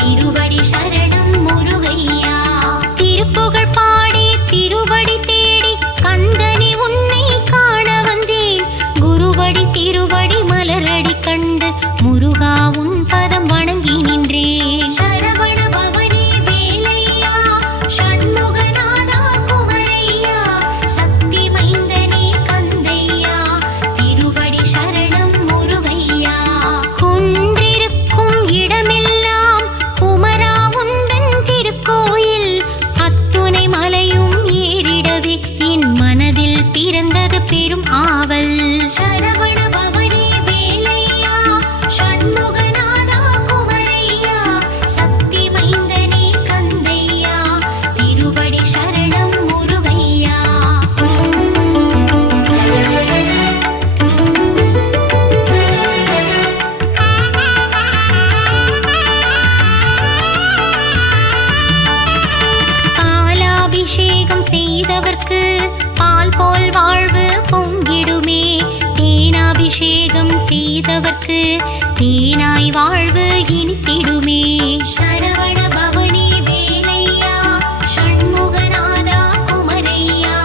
திருவடி சரணம் முருகையா. திருப்புகழ் பாடி திருவடி தேடி கந்தனே உன்னை காண வந்தேன். குருவடி திருவடி மலரடி கண்டு முருகா உன் பதம் வணங்கி நின்றேன். சரவண பவனி வேலையா ஷண்முகநாதா குமரையா சக்தி மைந்தனே கந்தையா திருவடி சரணம் முருகையா. குன்றிருக்கும் இடமெல்லாம் குமரா உந்தன் திருக்கோயில். அத்துணை மலையும் ஏறிடவே என் மனதில் பிறந்தது பெரும் ஆவல். சரவண பவனி வேலையா ஷண்முகநாதா குமரையா சக்தி மைந்தனே கந்தையா திருவடி சரணம் முருகையா. பாலாபிஷேகம் செய்தவர்க்கு பால் போல் வாழ்வு பொங்கிடுமே. தேனாபிஷேகம் செய்தவர்க்கு தேனாய் வாழ்வு இனித்திடுமே. சரவண பவனி வேலையா ஷண்முகநாதா குமரையா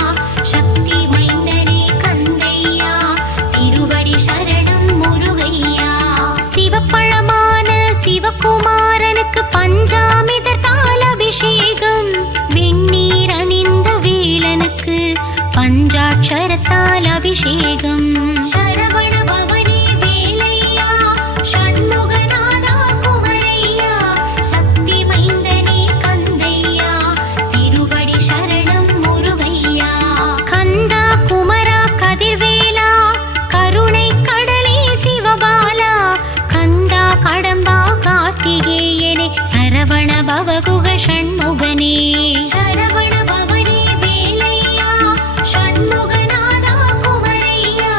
சக்தி மைந்தனே கந்தையா திருவடி சரணம் முருகையா. சிவப்பழமான சிவகுமாரனுக்கு பஞ்சாமிர்தத்தால் அபிஷேகம். வெந்நீர் அணிந்த வேலனுக்கு பஞ்சாட்சரத்தால் அபிஷேகம். சரவண பவனி வேலையா ஷண்முகநாதா குமரையா சக்தி மைந்தனே கந்தையா திருவடி சரணம் முருகையா. கந்தா குமரா கதிர்வேலா கருணை கடலே சிவபாலா கந்தா கடம்பா கார்த்திகேயனே சரவண பவகுக ஷண்முகனே. சரவண பவனி வேலையா ஷண்முகநாதா குமரையா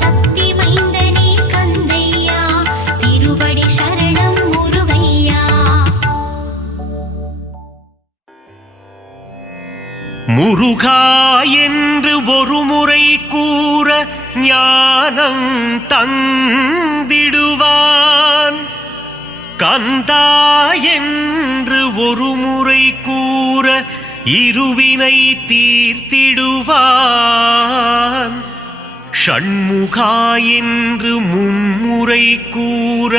சக்தி மைந்தனே கந்தையா திருவடி சரணம் முருகையா. முருகா என்று ஒரு முறை கூற ஞானம் தந்திடுவான். கந்தா என்று ஒரு முறை கூற இருவினை தீர்த்திடுவான். ஷண்முகா என்று மும்முறை கூற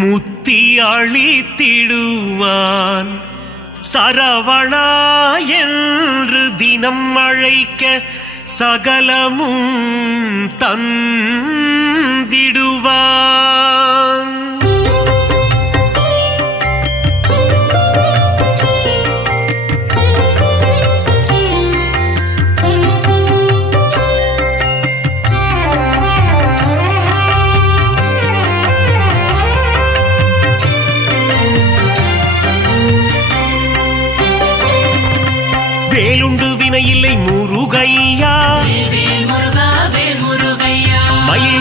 முத்தி அளித்திடுவான். சரவணா என்று தினம் அழைக்க சகலமும் தந்திடுவான். வேலுண்டு வினையில்லை முருகையா. வேல் முருகா வேல் முருகையா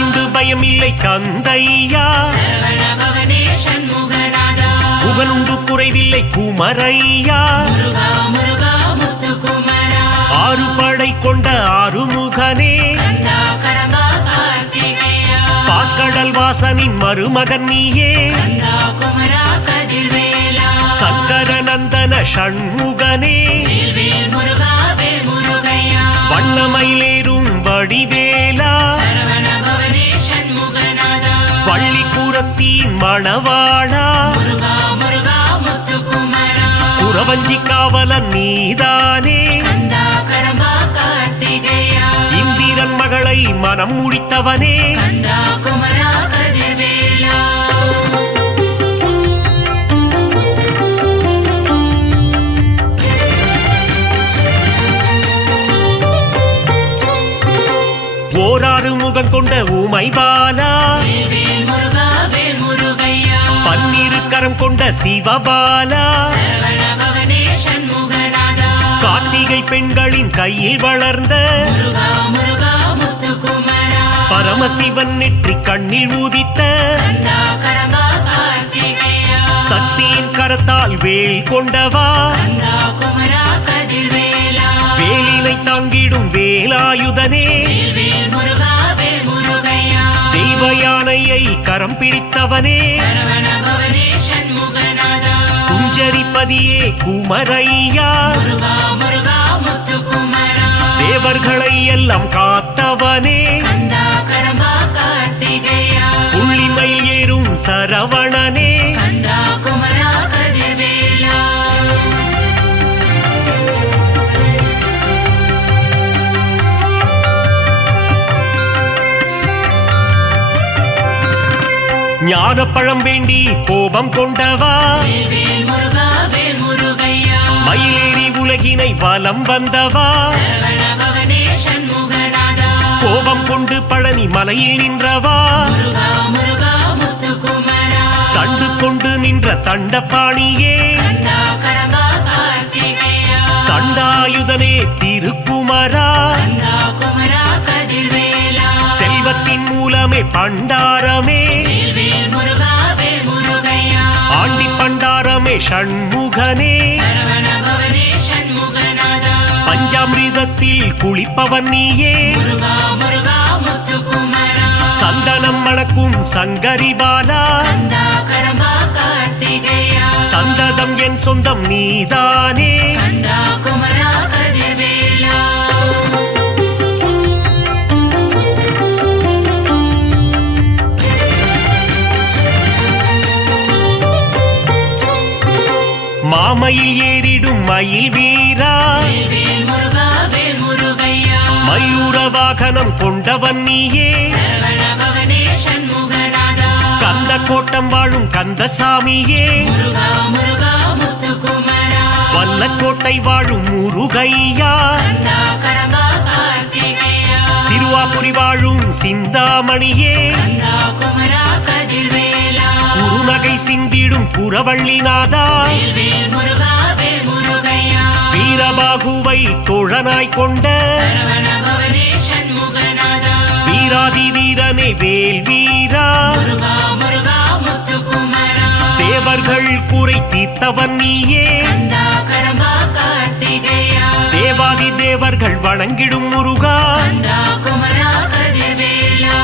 கலியுண்டு பயமில்லை கந்தையா சரவண பவனே சண்முகநாதா புகழுண்டு குறைவில்லை குமரையா முருகா முருகா முத்துக்குமரா ஆறு படை கொண்ட ஆறுமுகனே கந்தா கடம்பா கார்த்திகேயா பாக்கடல் வாசனின் மருமகன் நீயே கந்தா குமரா கதிர்வேலா சங்கர நந்தன ஷண்முகனே வேல்வேல் முருகா வேல் முருகையா வண்ணமயிலேறும் வடிவேலா சரவண பவனே சண்முகநாதா பள்ளிக்கூடத்தின் மணவாளா முருகா முருகா முத்துக்குமரா புறவஞ்சி காவலன் நீதானே கந்தா கடம்பா கார்த்திகேயா இந்திரன் மகளை மனம் முடித்தவனே கந்தா குமரா கதிர்வேலா ஓராறு முகம் கொண்ட ஊமை பாலா வேல்வேல் முருகா வேல் முருகையா பன்னிரு கரம் கொண்ட சிவபாலா சரவண பவனே சண்முகநாதா கார்த்திகை பெண்களின் கையில் வளர்ந்த முருகா முருகா முத்துக்குமரா பரமசிவன் நெற்றி கண்ணில் ஊதித்த கந்தா கடம்பா கார்த்திகேயா சக்தியின் கரத்தால் வேல் கொண்டவா கந்தா குமரா கதிர்வேலா வேலினை தாங்கிடும் வேலாயுதனே வேல்வேல் முருகா வேல் முருகையா தெய்வ யானையை கரம் பிடித்தவனே சரவண பவனே சண்முகநாதா குஞ்சரிப்பதியே குமரையா முருகா முருகா முத்துக்குமரா தேவர்களை எல்லாம் காத்தவனே கந்தா கடம்பா கார்த்திகேயா புள்ளிமயில் ஏறும் சரவணனே கந்தா குமரா கதிர்வேலா ஞானப்பழம் வேண்டி கோபம் கொண்டவா வேல்வேல் முருகா வேல் முருகையா மயிலேறி உலகினை வலம் வந்தவா சரவண பவனே சண்முகநாதா கோபம் கொண்டு பழனி மலையில் நின்றவா முருகா முருகா முத்துக்குமரா தண்டு கொண்டு நின்ற தண்டபாணியே கந்தா கடம்பா கார்த்திகேயா தண்டாயுதனே திருக்குமரா கந்தா குமரா கதிர்வேலா செல்வத்தின் மூலமே பண்டாரமே வேல்வேல் முருகா வேல் முருகையா ஆண்டி பண்டாரமே ஷண்முகனே சரவண பவனே சண்முகநாதா பஞ்சாமிர்தத்தில் குளிப்பவன் நீயே முருகா முருகா முத்துக்குமரா சந்தனம் மணக்கும் சங்கரிபாலா கந்தா கடம்பா கார்த்திகேயா சந்ததம் என் சொந்தம் நீதானே கந்தா குமரா கதிர்வேலா மாமயில் ஏறிடும் மயில் வீரா வேல்வேல் முருகா வேல் முருகையா மயூர வாகனம் கொண்டவன் நீயே சரவண பவனே சண்முகநாதா கந்த கோட்டம் வாழும் கந்தசாமியே முருகா முருகா முத்துக்குமரா வல்லக்கோட்டை வாழும் முருகையா கந்தா கடம்பா கார்த்திகேயா சிறுவாபுரி வாழும் சிந்தாமணியே கந்தா குமரா கதிர்வேலா குறுநகை சிந்திடும் புறவள்ளிநாதா வேல்வேல் முருகா வேல் முருகையா வீரபாகுவை தோழனாய் கொண்ட சரவண பவனே சண்முகநாதா வீராதி வீரனே வேல் வீரா முருகா முருகா முத்துக்குமரா தேவர்கள் குறை தீர்த்தவன் நீயே கந்தா கடம்பா கார்த்திகேயா தேவாதி தேவர்கள் வணங்கிடும் முருகா கந்தா குமரா கதிர்வேலா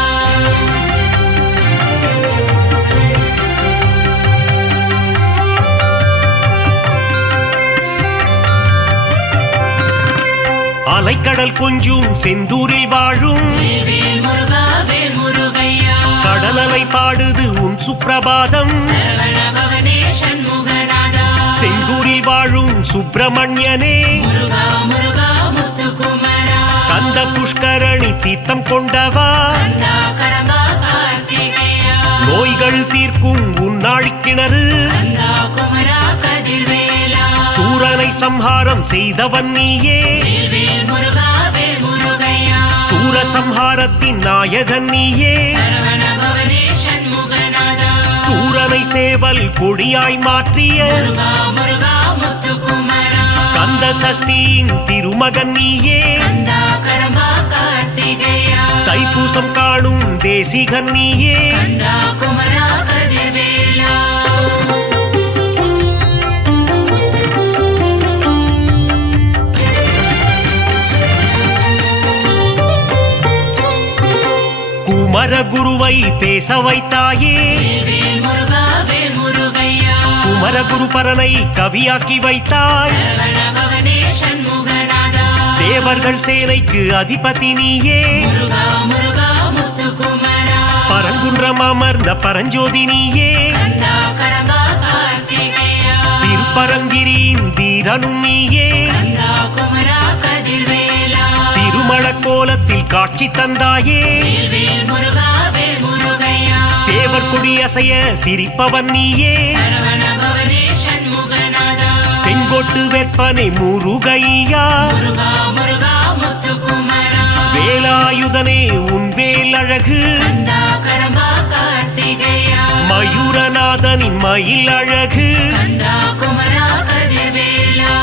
அலைக்கடல் கொஞ்சும் செந்தூரில் வாழும் வேல்வேல் முருகா வேல் முருகையா கடலலை பாடுது உன் சுப்பிரபாதம் சரவண பவனே சண்முகநாதா செந்தூரில் வாழும் சுப்பிரமணியனே முருகா முருகா முத்துக்குமரா கந்த புஷ்கரணி தீர்த்தம் கொண்டவா கந்தா கடம்பா கார்த்திகேயா நோய்கள் தீர்க்கும் உன்னாழி கிணறு கந்தா குமரா கதிர்வேலா சூரனை சம்ஹாரம் செய்தவன் நீயே வேல்வேல் முருகா வேல் முருகையா சூரசம்ஹாரத்தின் நாயகன் நீயே சரவண பவனே சண்முகநாதா சூரனை சேவல் கொடியாய் மாற்றிய முருகா முருகா முத்துக்குமரா கந்த சஷ்டியின் திருமகன் நீயே கந்தா கடம்பா கார்த்திகேயா தைப்பூசம் காணும் தேசிகன் நீயே கந்தா குமரா கதிர்வேலா குமரகுருவை பேச வைத்தாயே வேல் முருகா வேல் முருகையா குமரகுரு பரனை கவியாக்கி வைத்தாய் சரவண பவனே சண்முகநாதா தேவர்கள் சேனைக்கு அதிபதி நீயே முருகா முருகா முத்துக்குமரா பரங்குன்றம் அமர்ந்த பரஞ்சோதி நீயே கந்தா கடம்பா கார்த்திகேயா திருப்பரங்கிரியின் தீரனும் நீயே கந்தா குமரா கதிர்வேலா திருமண கோலத்தில் காட்சி தந்தாயே வேல் வேல் முருகா வேல் முருகையா சேவர் கொடி அசைய சிரிப்பவன் நீயே சரவண பவனே சண்முகநாதா செங்கோட்டு வெப்பனை முருகையா முருகா முருகா முத்துக்குமரா வேலாயுதனே உன் வேல் அழகு கந்தா கடம்பா கார்த்திகேயா மயூரநாதனின் மயில் அழகு கந்தா குமரா கதிர்வேலா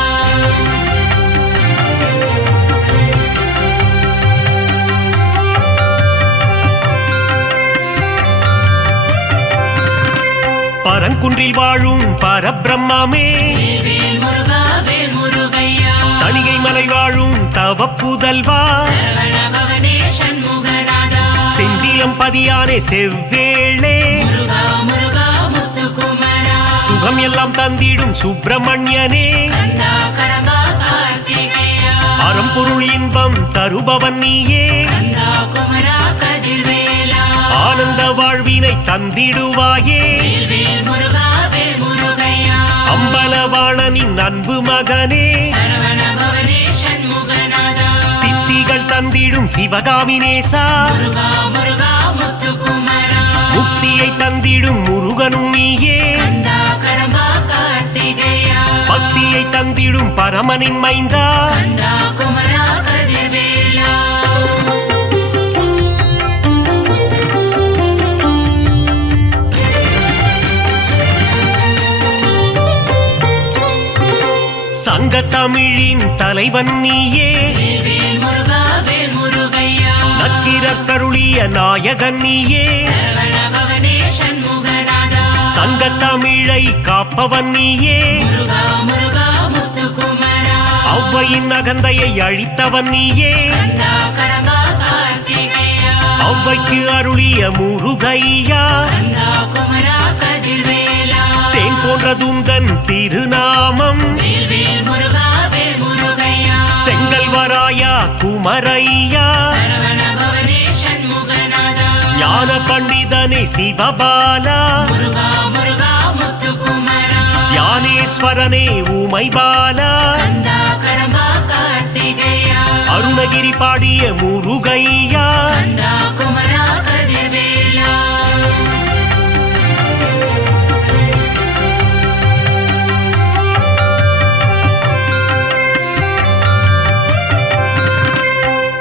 பரங்குன்றில் வாழும் பரபிரம்மாமே வேல் வேல் முருகா வேல் முருகையா தணிகை மலை வாழும் தவப்புதல்வா சரவண பவனே சண்முகநாதா செந்திலம் பதியானே செவ்வேளே முருகா முருகா முத்துக்குமரா சுகம் எல்லாம் தந்திடும் சுப்பிரமணியனே கந்தா கடம்பா கார்த்திகேயா அறம்பொருள் இன்பம் தருபவன் நீயே கந்தா குமரா கதிர்வேலா ஆனந்த வாழ்வினை தந்திடுவாயே வேல் வேல் முருகா வேல் முருகையா அம்பலவாணனின் அன்பு மகனே சரவண பவனே சண்முகநாதா சித்திகள் தந்திடும் சிவகாமி நேசா முருகா முருகா முத்துக்குமரா முக்தியை தந்திடும் முருகனும் நீயே கந்தா கடம்பா கார்த்திகேயா பக்தியை தந்திடும் பரமனின் மைந்தா கந்தா குமரா கதிர்வேலா சங்க தமிழின் தலைவன் நீயே வேல் வேல் முருகா வேல் முருகையா நக்கீரர் கருளிய நாயகன் நீயே சரவண பவனே சண்முகநாதா சங்க தமிழை காப்பவன் நீயே முருகா முருகா முத்துக்குமரா ஔவையின் அகந்தையை அழித்தவன் நீயே கந்தா கடம்பா கார்த்திகேயா ஔவைக்கு அருளிய முருகையா கந்தா குமரா கதிர்வேலா தேன் போன்ற துந்தன் திருநாமம் வேல் வேல் முருகா வேல் முருகையா செங்கல்வராயா குமரையா சரவண பவனே சண்முகநாதா ஞான பண்டிதனே சிவபாலா முருகா முருகா முத்துக்குமரா ஞானேஸ்வரனே உமைபாலா கந்தா கடம்பா கார்த்திகேயா அருணகிரி பாடிய முருகையா கந்தா குமரா கதிர்வேலா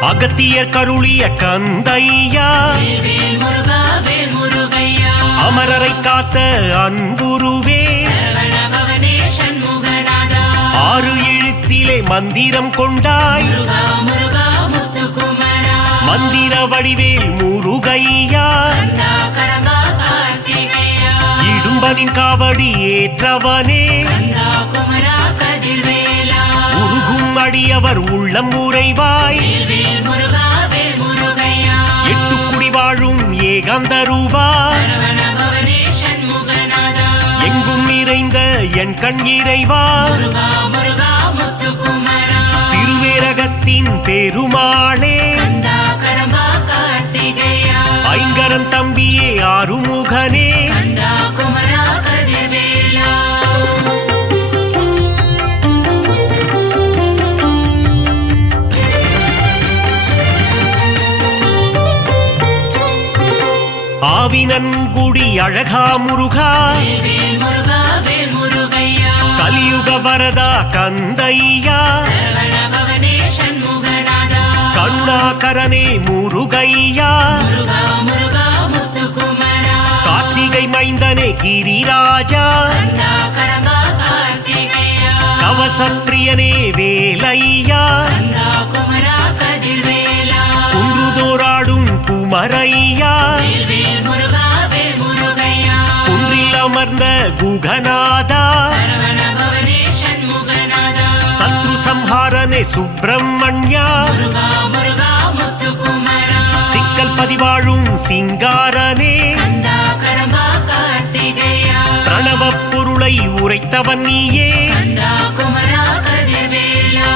அகத்தியர் கருளிய கந்தையா வேல் வேல் முருகா வேல் முருகையா அமரரை காத்த அன்புருவே சரவண பவனே சண்முகநாதா ஆறு எழுத்திலே மந்திரம் கொண்டாய் முருகா முருகா முத்துக்குமரா மந்திர வடிவேல் முருகையா கந்தா கடம்பா கார்த்திகேயா இடும்பனின் காவடி ஏற்றவனே கந்தா குமரா கதிர்வேலா உருகும் அடியவர் உள்ளம் உறைவாய் வேல் வேல் முருகா வேல் முருகையா எட்டுக்குடி வாழும் ஏகாந்த ரூபா சரவண பவனே சண்முகநாதா எங்கும் நிறைந்த என் கண் இறைவா முருகா முருகா முத்துக்குமரா திருவேரகத்தின் பெருமாளே கந்தா கடம்பா கார்த்திகேயா ஐங்கரன் தம்பியே ஆறுமுகனே கந்தா குமரா கதிர்வேலா ஆவினன்குடி அழகா முருகா வேல் வேல் முருகா வேல் முருகையா கலியுக வரதா கந்தையா சரவண பவனே சண்முகநாதா கருணாகரனே முருகையா முருகா முருகா முத்துக்குமரா கார்த்திகை மைந்தனே கிரிராஜா கந்தா கடம்பா கார்த்திகேயா கவசப்பிரியனே வேலையா கந்தா குமரா கதிர்வேலா குன்றுதோறாடும் குமரையா வேல் முருகா வேல் முருகையா குன்றில் அமர்ந்த குகநாதா சரவண பவனே சண்முகநாதா சத்ரு சம்ஹாரனே சுப்பிரமணியா முருகா முருகா முத்துக்குமரா சிக்கல் பதிவாழும் சிங்காரனே கந்தா கடம்பா கார்த்திகேயா பிரணவ பொருளை உரைத்தவன் நீயே கந்தா குமரா கதிர்வேலா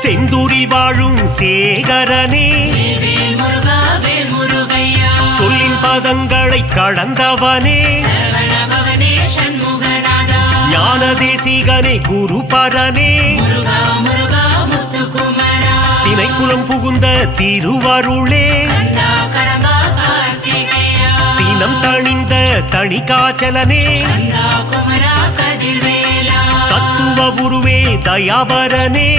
செந்தூரில் வாழும் சேகரனே வேல் முருகா வேல் முருகையா சொல்லின் பதங்களை கடந்தவனே சரவண பவனே சண்முகநாதா ஞான தேசிகனே குருபரனே முருகா முருகா முத்துக்குமரா திணைக்குலம் புகுந்த திருவருளே கந்தா கடம்பா கார்த்திகேயா சீனம் தணிந்த தணிகாச்சலனே கந்தா குமரா கதிர்வேலா தத்துவ உருவே தயாபரனே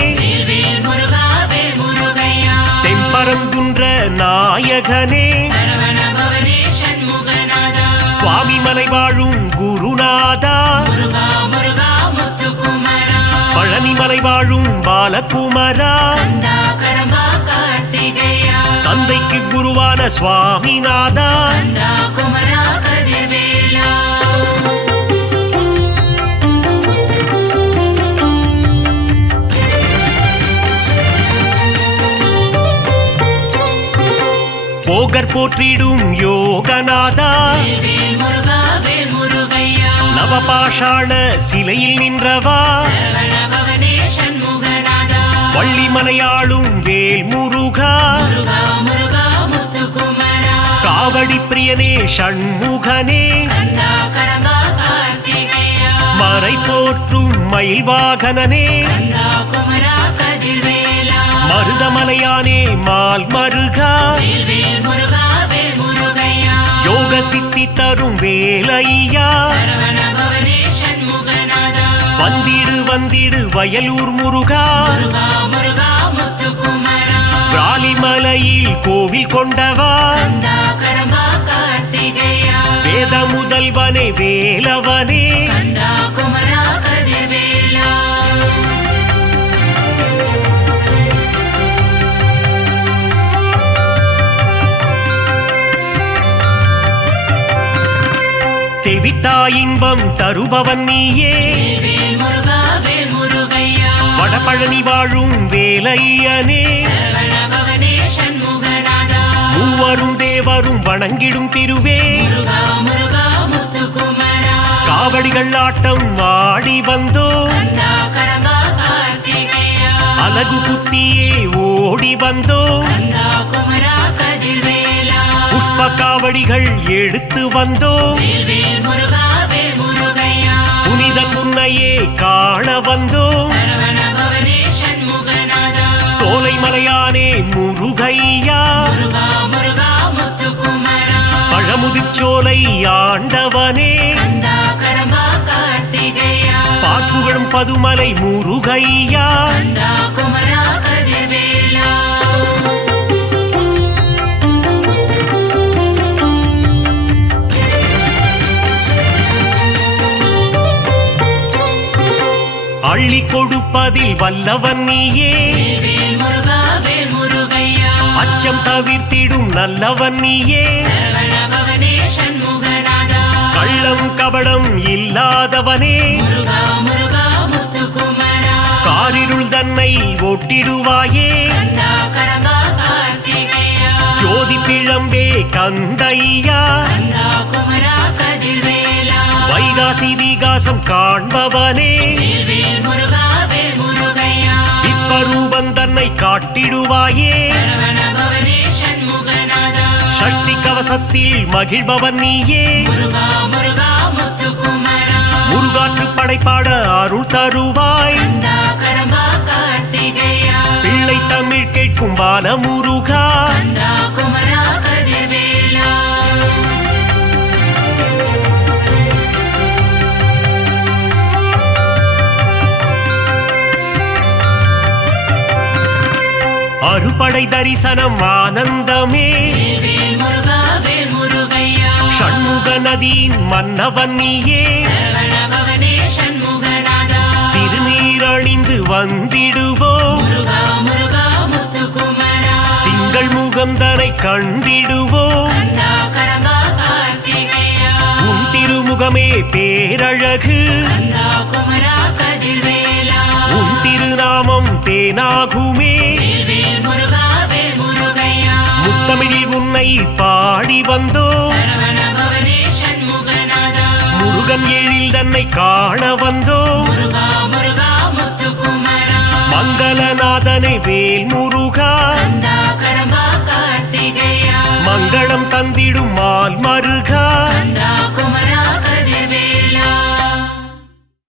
வேல் முருகா வேல் முருகையா தென்பரங்குன்ற நாயகனே சரவண பவனே சண்முகநாதா சுவாமி மலை வாழும் குருநாதா முருகா முருகா முத்துக்குமரா பழனிமலை வாழும் பாலகுமரா கந்தா கடம்பா கார்த்திகேயா தந்தைக்கு குருவான சுவாமிநாதா கந்தா குமரா கதிர்வேலா போகர் போற்றிடும் யோகநாதா வேல் முருகா வேல் முருகையா நவபாஷாண சிலையில் நின்றவா சரவண பவனே சண்முகநாதா வள்ளிமலையாளும் வேல் முருகா முருகா முருகா முத்துக்குமரா காவடி பிரியனே ஷண்முகனே கந்தா கடம்பா கார்த்திகேயா மறை போற்றும் மயில் வாகனனே கந்தா குமரா கதிர்வேலா மருதமலையானே மால் மருகா வேல் முருகா வேல் முருகையா யோக சித்தி தரும் வேலையா சரவண பவனே சண்முகநாதா வந்திடு வந்திடு வயலூர் முருகா முருகா முருகா முத்துக்குமரா பிராலிமலையில் கோவில் கொண்டவா கந்தா கடம்பா கார்த்திகேயா வேத முதல்வனே வேலவனே கந்தா குமரா கதிர்வேலா தெவிட்டா இன்பம் தருபவன் நீயே வேல் முருகா வேல் முருகையா வடபழனி வாழும் வேலையனே சரவண பவனே சண்முகநாதா மூவரும் தேவரும் வணங்கிடும் திருவே முருகா முருகா முத்துக்குமரா காவடிகள் ஆட்டம் ஆடி வந்தோ கந்தா கடம்பா கார்த்திகேயா அழகு புத்தியே ஓடி வந்தோ கந்தா குமரா கதிர்வேலா புஷ்ப காவடிகள் எடுத்து வந்தோ வேல் முருகா வேல் முருகையா புனிதன் முன்னையே காண வந்தோ சரவண பவனே சண்முகநாதா சோலை மலையானே முருகையா முருகா முருகா முத்துக்குமரா பழமுதிர்ச்சோலை ஆண்டவனே கந்தா கடம்பா கார்த்திகேயா பாக்குகளும் பதுமலை முருகையா கந்தா குமரா கதிர்வேலா அள்ளி கொடுப்பதில் வல்லவன் நீயே வேல் முருகா வேல் முருகையா அச்சம் தவிர்த்திடும் நல்லவன் நீயே சரவண பவனே சண்முகநாதா கள்ளம் கபடம் இல்லாதவனே முருகா முருகா முத்துக்குமரா காரிருள் தன்னை ஒட்டிடுவாயே கந்தா கடம்பா கார்த்திகேயா ஜோதி பிழம்பே கந்தையா கந்தா குமரா கதிர்வேலா வைகாசி விகாசம் காண்பவனே வேல் முருகா வேல் முருகையா விஸ்வரூபன் தன்னை காட்டிடுவாயே சரவண பவனே சண்முகநாதா சக்தி கவசத்தில் மகிழ்பவன் நீயே முருகா முருகா முத்துக்குமரா முருகாற்று படைப்பாட அருள் தருவாய் கந்தா கடம்பா கார்த்திகேயா பிள்ளை தமிழ் கேட்கும் பால முருகா கந்தா குமரா கதிர்வேலா அறுபடை தரிசனம் ஆனந்தமே வேல் முருகா வேல் முருகையா ஷண்முக நதியின் மன்னவன் நீயே சரவண பவனே சண்முகநாதா திருநீரணிந்து வந்திடுவோம் முருகா முருகா முத்துக்குமரா திங்கள் முகந்தனை கண்டிடுவோம் கந்தா கடம்பா கார்த்திகேயா உன் திருமுகமே பேரழகு கந்தா குமரா கதிர்வேலா உன் திருநாமம் தேனாகுமே வேல் முருகா வேல் முருகையா முத்தமிழில் உன்னை பாடி வந்தோம் சரவண பவனே சண்முகநாதா முருகன் எழில் தன்னை காண வந்தோம் முருகா முருகா முத்துக்குமரா மங்களநாதனை வேல் முருகா கந்தா கடம்பா கார்த்திகேயா மங்களம் தந்திடும் மால் மருகா கந்தா குமரா கதிர்வேலா